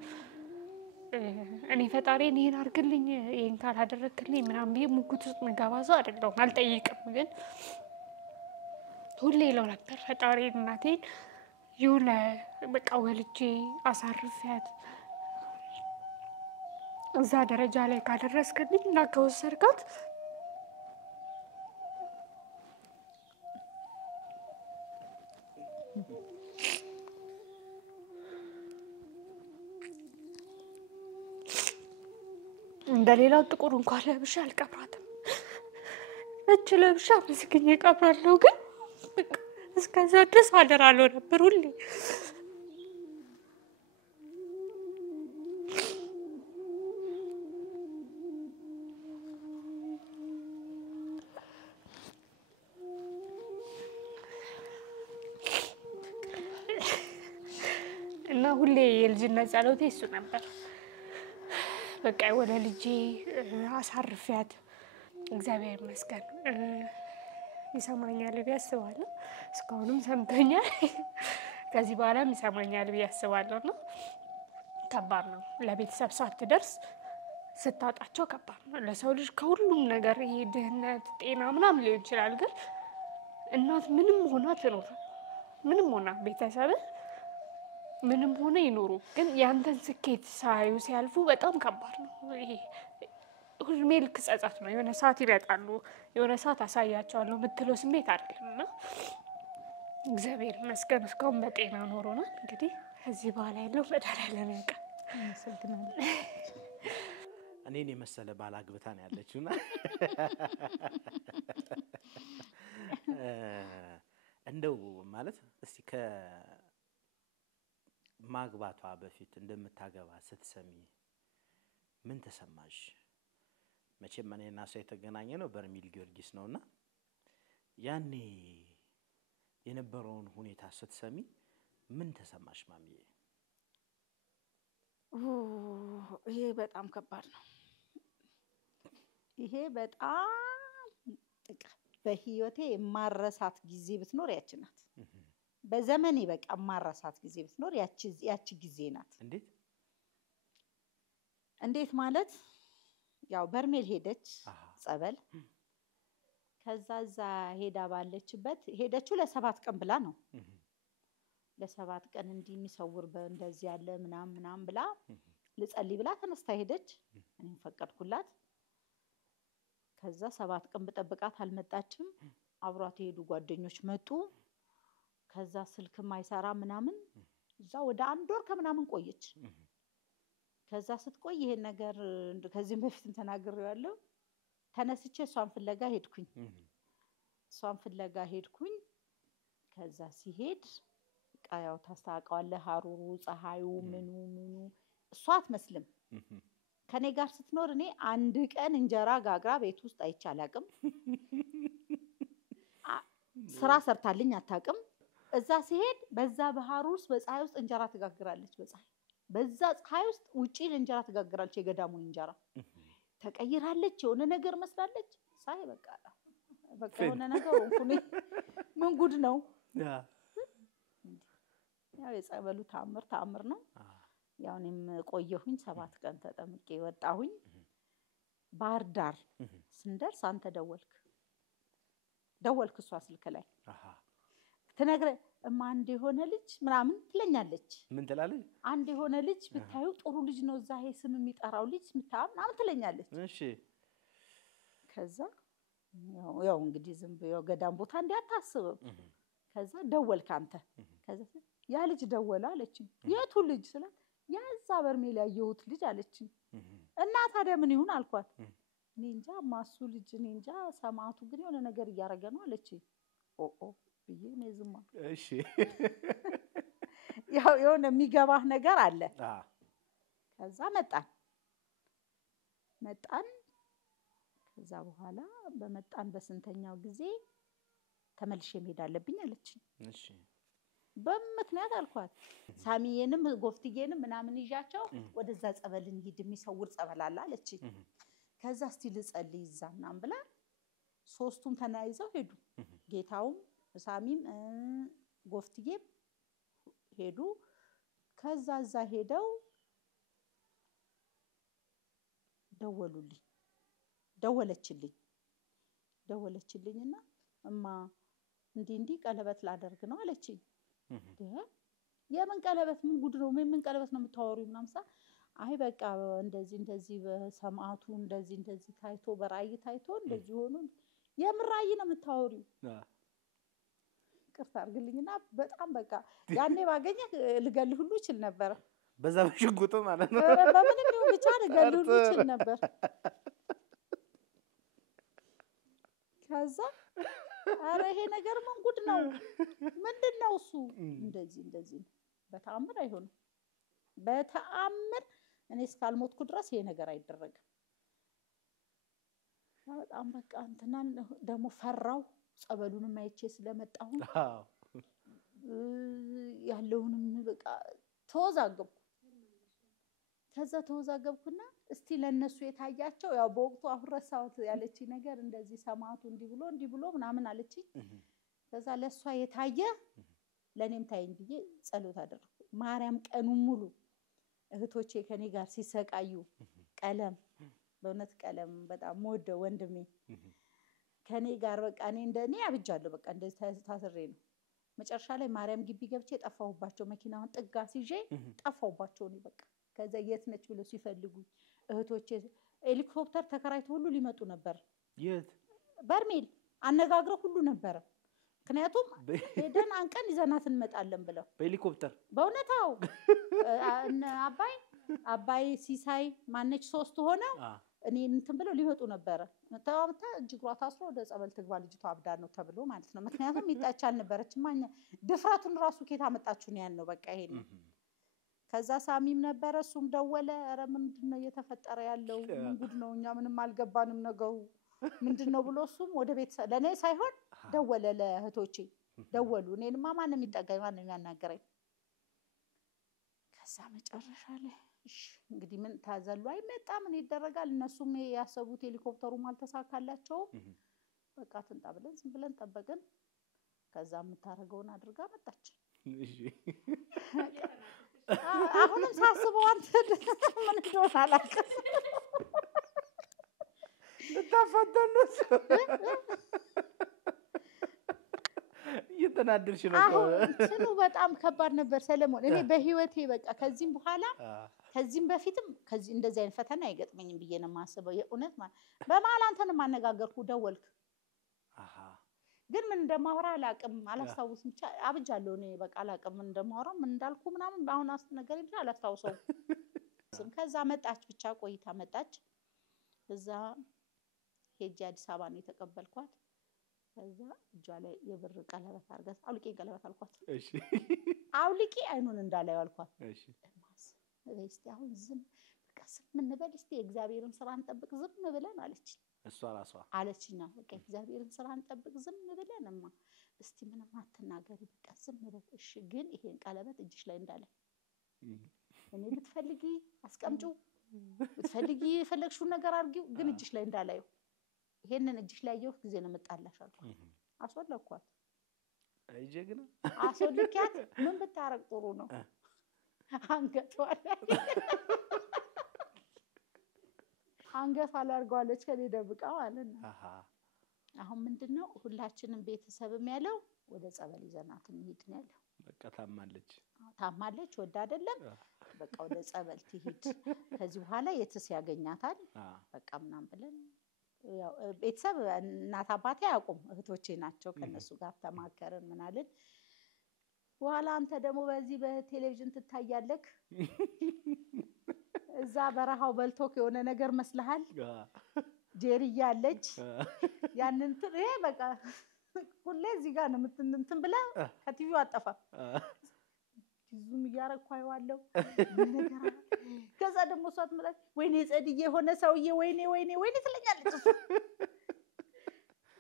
እኔ ፈጣሪን ይሄን አርግልኝ ይሄን ካላደረክልኝ ምናምን ብዬ ሙግት ውስጥ ምገባ ሰው አይደለሁም አልጠይቅም ግን ሁሌ ለው ነበር ፈጣሪን እናቴን የሆነ በቃ ወልጄ አሳርፊያት እዛ ደረጃ ላይ ካደረስክልኝ እና ከወሰድካት እንደሌላው ጥቁር እንኳን ለብሻ አልቀብራትም እች ለብሻ መስገኝ ቀብራለሁ ግን እስከዛ ድረስ አደራለሁ ነበር ሁሌ እና ሁሌ የልጅነት ጸሎቴ እሱ ነበር በቃ ወደ ልጄ አሳርፊያት እግዚአብሔር ይመስገን ይሰማኛል ብዬ አስባለሁ እስካሁንም ሰምቶኛል ከዚህ በኋላም ይሰማኛል ብዬ አስባለሁ ነው ከባድ ነው ለቤተሰብ ሳትደርስ ስታጣቸው ከባድ ነው ለሰው ልጅ ከሁሉም ነገር ይሄ ድህነት ጤና ምናምን ሊሆን ይችላል ግን እናት ምንም ሆና ትኖር ምንም ሆና ቤተሰብ ምንም ሆነ ይኖሩ ግን ያንተን ስኬት ሳዩ ሲያልፉ በጣም ከባድ ነው ይሄ ሁሉም ልክ ጸጸት ነው የሆነ ሰዓት ይመጣሉ የሆነ ሰዓት አሳያቸዋለሁ የምትለው ስሜት አይደለምና እግዚአብሔር ይመስገን እስካሁን በጤና ኖሮናል እንግዲህ ከዚህ በኋላ ያለው መዳራለን ያውቃል አመሰግናለሁ እኔን የመሰለ ባላግብታ ነው ያለችውና እንደው ማለት እስቲ ማግባቷ በፊት እንደምታገባ ስትሰሚ ምን ተሰማሽ መቼም እኔና ሰው የተገናኘ ነው በርሚል ጊዮርጊስ ነውና ያኔ የነበረውን ሁኔታ ስትሰሚ ምን ተሰማሽ ማሚዬ ይሄ በጣም ከባድ ነው ይሄ በጣም በህይወቴ የማረሳት ጊዜ ብትኖር ያቺ ናት በዘመኔ በቃ ማራሳት ጊዜ ብትኖር ያቺ ጊዜ ናት እንዴት ማለት ያው በርሜል ሄደች ጸበል ከዛዛ ሄዳ ባለችበት ሄደችው ለ7 ቀን ብላ ነው ለ7 ቀን እንዲሚሰውር በእንደዚህ ያለ ምናምን ብላ ልጸልይ ብላ ተነስታ ሄደች እኔም ፈቀድኩላት ከዛ 7 ቀን በጠብቃት አልመጣችም አብሯት ሄዱ ጓደኞች መጡ ከዛ ስልክ ማይሰራ ምናምን እዛ ወደ 1 ወር ከምናምን ቆየች ከዛ ስትቆይ ይሄ ነገር ከዚህም በፊትም ተናግሬዋለሁ ተነስቼ እሷን ፍለጋ ሄድኩኝ ከዛ ሲሄድ ቃያው ታስታውቀዋለህ ሀሩሩ ፀሐዩ ምኑ እሷ አትመስልም ከኔ ጋር ስትኖር እኔ አንድ ቀን እንጀራ ጋግራ ቤት ውስጥ አይቻላቅም ስራ ሰርታልኝ አታውቅም እዛ ሲሄድ በዛ በሐሩር ውስጥ በፀሐይ ውስጥ እንጀራ ትጋግራለች በዛ ፀሐይ ውስጥ ውጪ እንጀራ ትጋግራለች የገዳሙን እንጀራ ተቀይራለች የሆነ ነገር መስላለች ሳይ በቃ የሆነ ነገር እንኩኔ ምን ጉድ ነው ያው የጸበሉ ተአምር ነው ያው እኔም ቆየሁኝ 7 ቀን ተጠምቄ ወጣሁኝ ባህር ዳር ስንደርስ አንተ ደወልክ እሷ ስልክ ላይ ትነግረ አንድ የሆነ ልጅ ምናምን ትለኛለች ምን ትላለች አንድ የሆነ ልጅ ብታዩ ጥሩ ልጅ ነው እዛ ይሄ ስም የሚጠራው ልጅ ምናምን ትለኛለች እሺ ከዛ ያው እንግዲህ ዝም ብለው ገዳም ቦታ እንዲያታስበው ከዛ ደወልክ አንተ ከዛ ያ ልጅ ደወለ አለችኝ የቱ ልጅ ስላት ያዛ በርሜል ያየሁት ልጅ አለችኝ እና ታዲያ ምን ይሁን አልኳት እኔ እንጃ ማሱ ልጅ እኔ እንጃ ሰማቱ ግን የሆነ ነገር እያረገ ነው አለችኝ ኦ ብዬ ነው ዝም አልኩ እሺ ያው የሆነ የሚገባህ ነገር አለ ከዛ መጣን ከዛ በኋላ በመጣን በስንተኛው ጊዜ ተመልሼ መሄድ አለብኝ አለችኝ እሺ በምክንያት አልኳት ሳሚዬንም ጎፍትዬንም ምናምን ይዣቸው ወደዛ ጸበልን ሂድ የሚሰውር ጸበል አለ አለችኝ ከዛ እስቲ ልጸልይ ይዛናም ብላ ሶስቱም ተናይዘው ሄዱ ጌታውም ሳሚም ጎፍትዬም ሄዱ ከዛ እዛ ሄደው ደወለችልኝና እማ እንዲ ቀለበት ላደርግ ነው አለችኝ የምን ቀለበት ምን ጉድ ነው ምን ቀለበት ነው የምታወሪው ምናምሳ አይ በቃ እንደዚህ በሰማቱ እንደዚህ ታይቶ በራይ ታይቶ እንደዚህ ሆኖ የምራይ ነው የምታወሪው ቅርታ አርግልኝና በጣም በቃ ያኔ ባገኘ ልገል ሁሉ ይችል ነበር በዛ በሽጉጥ ማለት ነው በምንም ይሁን ብቻ ልገል ሁሉ ይችል ነበር ከዛ አረ ይሄ ነገር ምን ጉድ ነው ምንድነው እሱ እንደዚህ በተአምር አይሆንም በተአምር እኔ እስካልሞትኩ ድረስ ይሄ ነገር አይደረግም በጣም በቃ እንትናን ደሞ ፈራው ጸበሉንም አይቼ ስለመጣሁ ያለውንም በቃ ተወዛገብኩ ከዛ ተወዛገብኩና እስቲ ለነሱ የታያቸው ያው በወቅቱ አፍረሳውት ያለች ነገር እንደዚህ ሰማቱ እንዲ ብሎ ምናምን አለች ከዛ ለሷ የታየ ለኔም ታይኝ ብዬ ጸሎት አደረኩ ማርያም ቀኑን ሙሉ እህቶቼ ከኔ ጋር ሲሰቃዩ ቀለም በእውነት ቀለም በጣም ወደ ወንድሜ ከኔ ጋር በቃ እኔ እንደኔ አብጃለሁ በቃ እንደዚህ ታስሬ ነው መጨረሻ ላይ ማርያም ግቢ ገብቼ ጠፋሁባቸው መኪናውን ጥጋ ሲጄ ጠፋሁባቸው ነው በቃ ከዛ የት ነች ብለው ሲፈልጉ እህቶቼ ሄሊኮፕተር ተከራይቶ ሁሉ ሊመጡ ነበር የት በርሜል አነጋግረው ሁሉ ነበር ምክንያቱም ሄደን አንቀን ይዘናት እንመጣለን ብለው በሄሊኮፕተር በእውነታው አባይ ሲሳይ ማነች 3 ሆነው እኔ እንትን ብለው ሊወጡ ነበር ተዋምታ እጅግሯ ታስሮ ወደ ጸበል ትግባ ልጅቷ አብዳ ነው ተብሎ ማለት ነው ምክንያቱም ይጣቻል ነበርች ማኛ ድፍራቱን ራሱ ከታ መጣችሁ ነው ያለው በቃ ይሄን ከዛ ሳሚም ነበር እሱም ደወለ አረ ምንድነው እየተፈጠረ ያለው ምን ጉድ ነው እኛ ምንም አልገባንም ነገሩ ምንድነው ብሎ እሱም ወደ ቤት ለኔ ሳይሆን ደወለ ለእህቶቼ ደወሉ እኔንማ ማንንም ይጠጋኝ ማንንም ያናገረኝ ከዛ መጨረሻ ላይ እሺ እንግዲህ ምን ታዘሉ አይመጣ ምን ይደረጋል እነሱም ያሰቡት ሄሊኮፕተሩም አልተሳካላቸው በቃ ትንጣ ብለን ዝም ብለን ተጠበቅን ከዛ ምታረገውን አድርጋ መጣች እሺ አሁንም ሳስበው አንተ ምን እንደሆነ አላውቅም ልታፈተኑስ እየተናደርሽ ነው እንትኑ በጣም ከባድ ነበር ሰለሞን እኔ በህይወቴ በቃ ከዚህም በኋላ ከዚህም በፊትም ከዚህ እንደዚህ አይነት ፈተና አይገጥመኝም ብዬ ነው ማስበው የኡነት በማል አንተን ማነጋገርኩ ደወልክ ግን ምን እንደማወራ አላውቅም አላስታውስም ብቻ አብጃለሁ እኔ በቃ አላውቅም ምን እንደማወራ ምን እንዳልኩ ምናምን ባሁን ነገር ይብዛ አላስታውሰው ከዛ መጣች ብቻ ቆይታ መጣች እዛ ሄጂ አዲስ አበባ ነው የተቀበልኳት ከዛ እጇ ላይ የብር ቀለበት አርጋት አውልቄ ቀለበት አልኳት እሺ አውልቄ አይኑን እንዳላይ አልኳት እሺ ማስ እስቲ አሁን ዝም በቃ ዝም እንበል እስቲ እግዚአብሔርን ስራ እንጠብቅ ዝም ብለን አለች እሷ ራሷ አለችና በቃ እግዚአብሔርን ስራ እንጠብቅ ዝም ብለንማ እስቲ ምንም አትናገሪ በቃ ዝም ብለን እሺ ግን ይሄን ቀለበት እጅሽ ላይ እንዳላይ እኔ ብትፈልጊ አስቀምጩ ብትፈልጊ የፈለግሽው ነገር አርጊው ግን እጅሽ ላይ እንዳላዩ ይሄንን እጅሽ ላይ ያየው ጊዜ ነው መጣላሽ አልኳት አስወለኳት አይ ጀግና አስወልኪያት ምን ብታረቅ ጥሩ ነው አንገቷል አንገቷ አላርጓለች ከኔ ደብቃ ማለት ነው አሁን ምንድነው ሁላችንም ቤተሰብም ያለው ወደ ጸበል ይዘናት እንሂድ ነው ያለው በቃ ታማለች ወደ አይደለም በቃ ወደ ጸበል ትሂድ ከዚህ በኋላ የትስ ያገኛታል በቃ ምናም ብለን ያው ቤተሰብ እናት አባቴ ያቆም እህቶቼ ናቸው ከነሱ ጋር ተማከረን ምናልን በኋላ አንተ ደግሞ በዚህ በቴሌቪዥን ትታያለክ እዛ በረሃው በልቶክ የሆነ ነገር መስልሃል ጄሪያ አለች ያንን ትሬ በቃ ሁሌ እዚህ ጋር ነው እንትን ብላ ከቲቪው አጠፋ ዙም ያረኩ አይዋለው ነገር ከዛ ደግሞ ሷት ማለት ወይኔ ጸድዬ ሆነ ሰውዬ ወይኔ ትለኛለች እሱ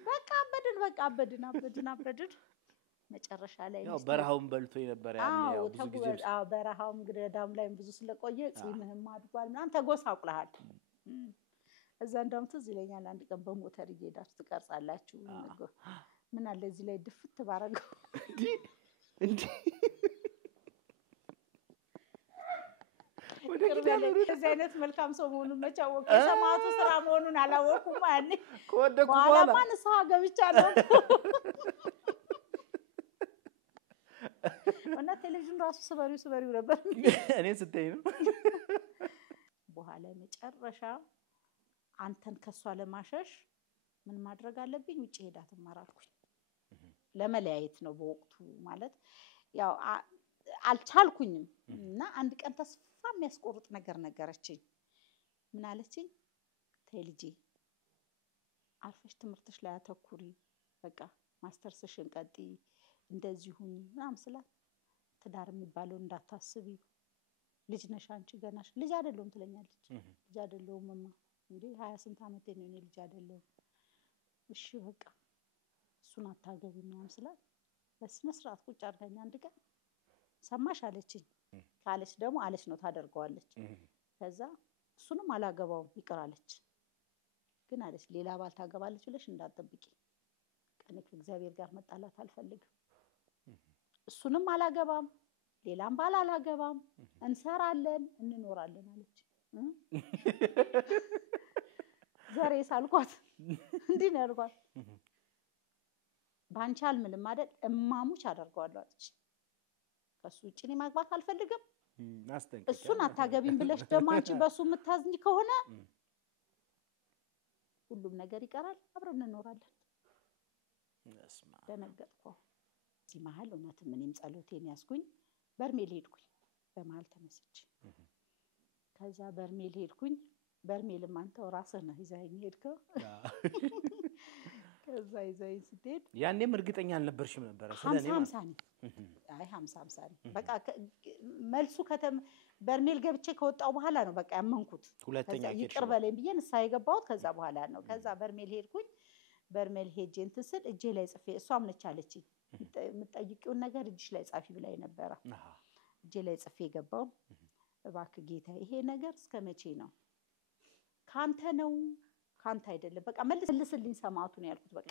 በቃ አበድን መጨረሻ ላይ ያው በረሃውን በልቶ ነበር ያው ብዙ ጊዜ በረሃውም ግረዳም ላይ ብዙ ስለቆየ ጺምህም አድጓል ምናምን ተጎሳቁልሃል እዛ እንደውም ትዝ ይለኛል አንድ ቀን በሞተር እየሄዳችሁ ትቀርጻላችሁ ምን አለ እዚህ ላይ ድፍት ባረገው እንዴ ወደ ግዳሉ እዚህ አይነት መልካም ሰው መሆኑን መቻወቅ የሰማቱ ስራ መሆኑን አላወኩም ያኔ ከወደኩ በኋላ ማን ሰው ገብቻለሁ እና ቴሌቪዥን ራሱ ስበሪው ነበር እኔ ስትይ ነው በኋላ መጨረሻ አንተን ከሷ ለማሸሽ ምን ማድረግ አለብኝ ውጪ ሄዳ ተማራልኩኝ ለመለያየት ነው በወቅቱ ማለት ያው አልቻልኩኝም እና አንድ ቀን ተስፋ የሚያስቆርጥ ነገር ነገረችኝ ምን አለችኝ ተይ ልጄ አርፈሽ ትምርትሽ ላይ አተኩሪ በቃ ማስተርስሽን ቀጢ እንደዚሁን ምናምስላት ትዳር የሚባለው እንዳታስቢ ልጅ ነሽ አንቺ ገናሽ ልጅ አይደለም ትለኛለች ልጅ አይደለምማ እንዴ 20 ስንት አመቴ ነው እኔ ልጅ አይደለም እሺ በቃ እሱን አታገቢ ምናምስላት በስነ ስርዓት ቁጭ አርጋኛ አንድ ቀን ሰማሽ አለችኝ ካለች ደግሞ አለች ነው ታደርገዋለች ከዛ እሱንም አላገባውም ይቀራለች ግን አለች ሌላ ባል ታገባለች ብለሽ እንዳትጠብቂ ቀንክ እግዚአብሔር ጋር መጣላት አልፈልግም እሱንም አላገባም ሌላም ባል አላገባም እንሰራለን እንኖራለን አለች ዛሬ ሳልኳት እንዴ ነው ያልኳት ባንቻል ምንም አይደል እማሙች አደርጋለሁ አለች ከሱ እጪ ነው ማግባት አልፈልግም አስተንከከ እሱን አታገቢም ብለሽ ደማንቺ በሱ ምታዝኝ ከሆነ ሁሉም ነገር ይቀራል አብረን እንኖራለን እስማ ደነገጥኩ እዚህ መሃል እውነት ምንም ጸሎቴን ያስኩኝ በርሜል ሄድኩኝ በመሃል ተነስቼ ከዛ በርሜል ሄድኩኝ በርሜልም አንተው ራስህ ነህ ይዘኸኝ ሄድከው ከዛ ይዘኸኝ ስትሄድ ያኔም እርግጠኛ አልነበርሽም ነበር ስለኔ 50 በቃ መልሱ በርሜል ገብቼ ከወጣው በኋላ ነው በቃ ያመንኩት ሁለተኛ ይቅር በለኝ ብዬ ንስሐ የገባሁት ከዛ በኋላ ነው ከዛ በርሜል ሄድኩኝ በርሜል ሄጄ እንትን ስል እጄ ላይ ጽፌ እሷም ነች አለችኝ የምትጠይቂውን ነገር እጅሽ ላይ ጻፊ ብላኝ ነበር እጄ ላይ ጽፌ ገባው እባክህ ጌታ ይሄ ነገር እስከመቼ ነው ካንተ ነው ካንተ አይደለም በቃ መልስልኝ ሰማቱ ነው ያልኩት በቃ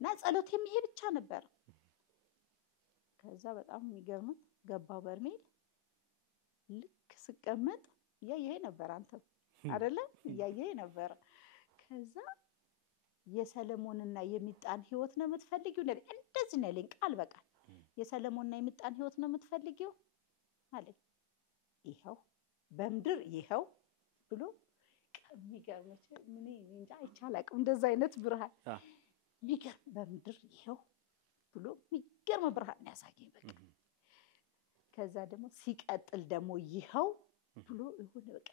እና ጸሎቴም ይሄ ብቻ ነበር ከዛ በጣም የሚገርም ገባው በርሜል ልክ ስቀመጥ ያየህ ነበር አንተ አይደለ ያየህ ነበር ከዛ የሰለሞንና የሚጣን ህይወት ነው የምትፈልጊው እንደዚህ ነው ያለኝ ቃል በቃል የሰለሞንና የሚጣን ህይወት ነው የምትፈልጊው አለኝ ይሄው በምድር ይሄው ብሎ የሚገርምሽ ምን እንጃ አይቻላቅም እንደዛ አይነት ብርሃን የሚገርም በምድር ይሄው ብሎ የሚገርም ብርሃን ያሳየኝ በቃ ከዛ ደግሞ ሲቀጥል ደግሞ ይሄው ብሎ ይሁን በቃ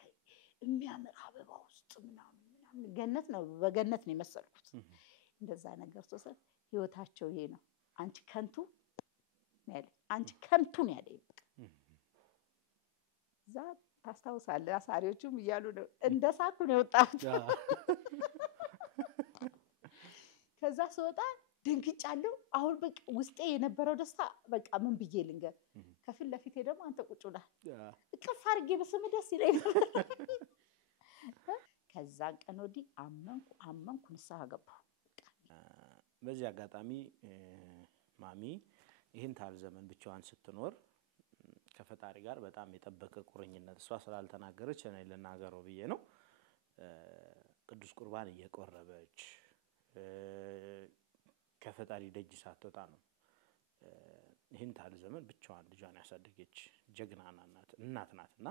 የሚያምር አበባ ውስጥ ምናምን ገነት ነው በገነት ነው የመሰልኩት እንደዛ ነገር ተሰ ህይወታቸው ይሄ ነው አንቺ ከንቱ ያለ አንቺ ከንቱ ነው ያለ ዛ ታስታውሳለህ አሳሪዎቹም እያሉ ነው እንደሳኩ ነው ወጣት ከዛ ሰውጣ ድንግጫለሁ አሁን በቃ ውስጤ የነበረው ደስታ በቃ ምን ብዬ ልንገር ከፊት ለፊቴ ደግሞ አንተ ቁጭ ብላ እቅፍ አድርጌ በስም ደስ ይለኝ ከዛ ቀን ወዲህ አመንኩ ንስሐ ገባሁ በዚህ አጋጣሚ ማሚ ይሄን ታል ዘመን ብቻዋን ስትኖር ከፈጣሪ ጋር በጣም የጠበቀ ቁርኝነት እሷ ስላልተናገረች እኔ ለናገረው ብዬ ነው ቅዱስ ቁርባን እየቆረበች ከፈጣሪ ደጅ ሳትወጣ ነው ይሄን ታል ዘመን ብቻዋን ልጇን ያሳደገች ጀግና እናት ናትና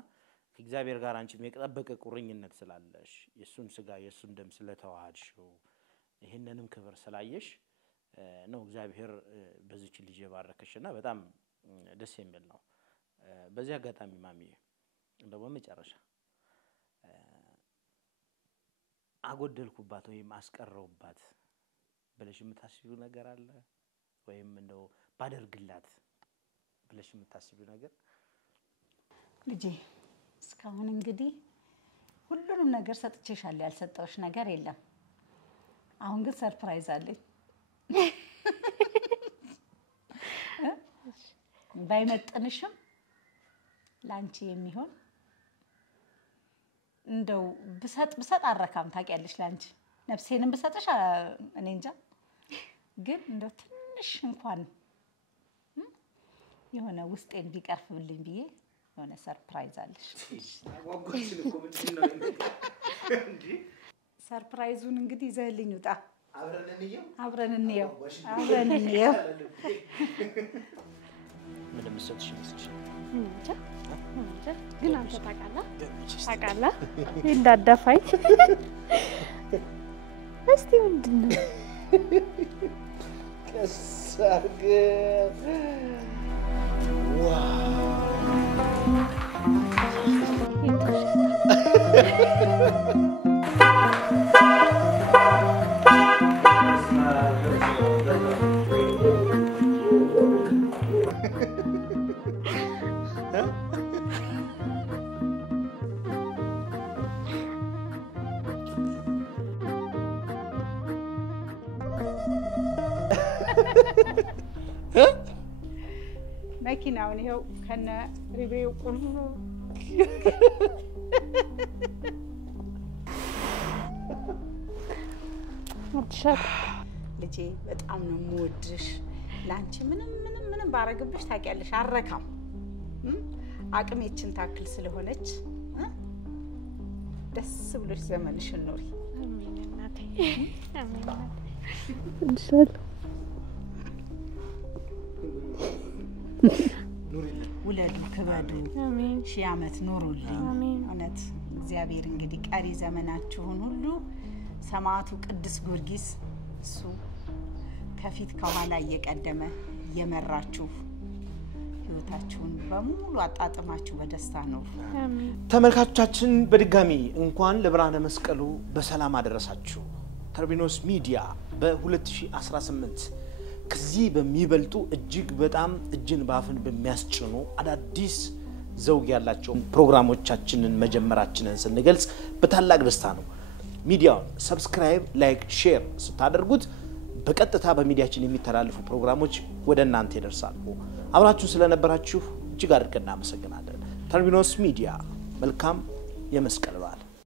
ከእግዚአብሔር ጋር አንቺ የጠበቀ ቁርኝነት ስላለሽ የሱን ስጋ የሱን ደም ስለተዋሃድሽው ይሄንንም ክብር ስላየሽ ነው እግዚአብሔር በዚች ልጅ የባረከሽና በጣም ደስ የሚል ነው በዚህ አጋጣሚ ማሚ እንደው በመጨረሻ አጎደልኩባት ወይም አስቀረውባት ብለሽ የምታስቢው ነገር አለ ወይም እንደው ባደርግላት ብለሽ የምታስቢው ነገር ልጄ እስካሁን እንግዲህ ሁሉንም ነገር ሰጥቼሻለሁ ያልሰጠውሽ ነገር የለም አሁን ግን ሰርፕራይዝ አለኝ ባይመጥንሽም ላንቺ የሚሆን እንደው ብሰጥ አረካም ታውቂያለሽ ላንቺ ነፍሴንም ብሰጥሽ እኔ እንጃ ግን እንደው ትንሽ እንኳን የሆነ ውስጤን ቢቀርፍልኝ ብዬ የሆነ ሰርፕራይዝ አለሽ አጓጓችን እኮ ምንድነው እንዴ ሰርፕራይዙን እንግዲህ ይዘህልኝ ውጣ አብረን እንየው ምንም ሰጥሽ መስልሽ ግን አንተ ታውቃለህ እንዳዳፋይ እስቲ ምንድነው ከሳርገ መኪናውን ይሄው ከነ ሪቤው ቁልፉ ልጄ በጣም ነው የምወድሽ ላንቺ ምንም ባረግብሽ ታውቂያለሽ አረካም አቅሜችን ታክል ስለሆነች ደስ ብሎሽ ዘመንሽን ኖሪ አሜን እናቴ አሜን እንሰል ውለዱ ክበዱ አሜን ሺህ ዓመት ኑሩልኝ እውነት እግዚአብሔር እንግዲህ ቀሪ ዘመናችሁን ሁሉ ሰማዕቱ ቅዱስ ጊዮርጊስ እሱ ከፊት ከኋላ እየቀደመ እየመራችሁ ህይወታችሁን በሙሉ አጣጥማችሁ በደስታ ኑሩ አሜን ተመልካቾቻችን በድጋሚ እንኳን ለብርሃነ መስቀሉ በሰላም አደረሳችሁ ተርቢኖስ ሚዲያ በ2018 ከዚህ በሚበልጡ እጅግ በጣም እጅን ባፍን በሚያስጭኑ አዳዲስ ዘውግ ያላቸው ፕሮግራሞቻችንን መጀመራችንን ስንገልጽ በታላቅ ደስታ ነው ሚዲያውን ሰብስክራይብ ላይክ ሼር ስታደርጉት በቀጥታ በሚዲያችን የሚተላለፉ ፕሮግራሞች ወደ እናንተ ይደርሳሉ አብራችሁ ስለነበራችሁ እጅግ አድርገን እናመሰግናለን ተርቢኖስ ሚዲያ መልካም የመስቀል በዓል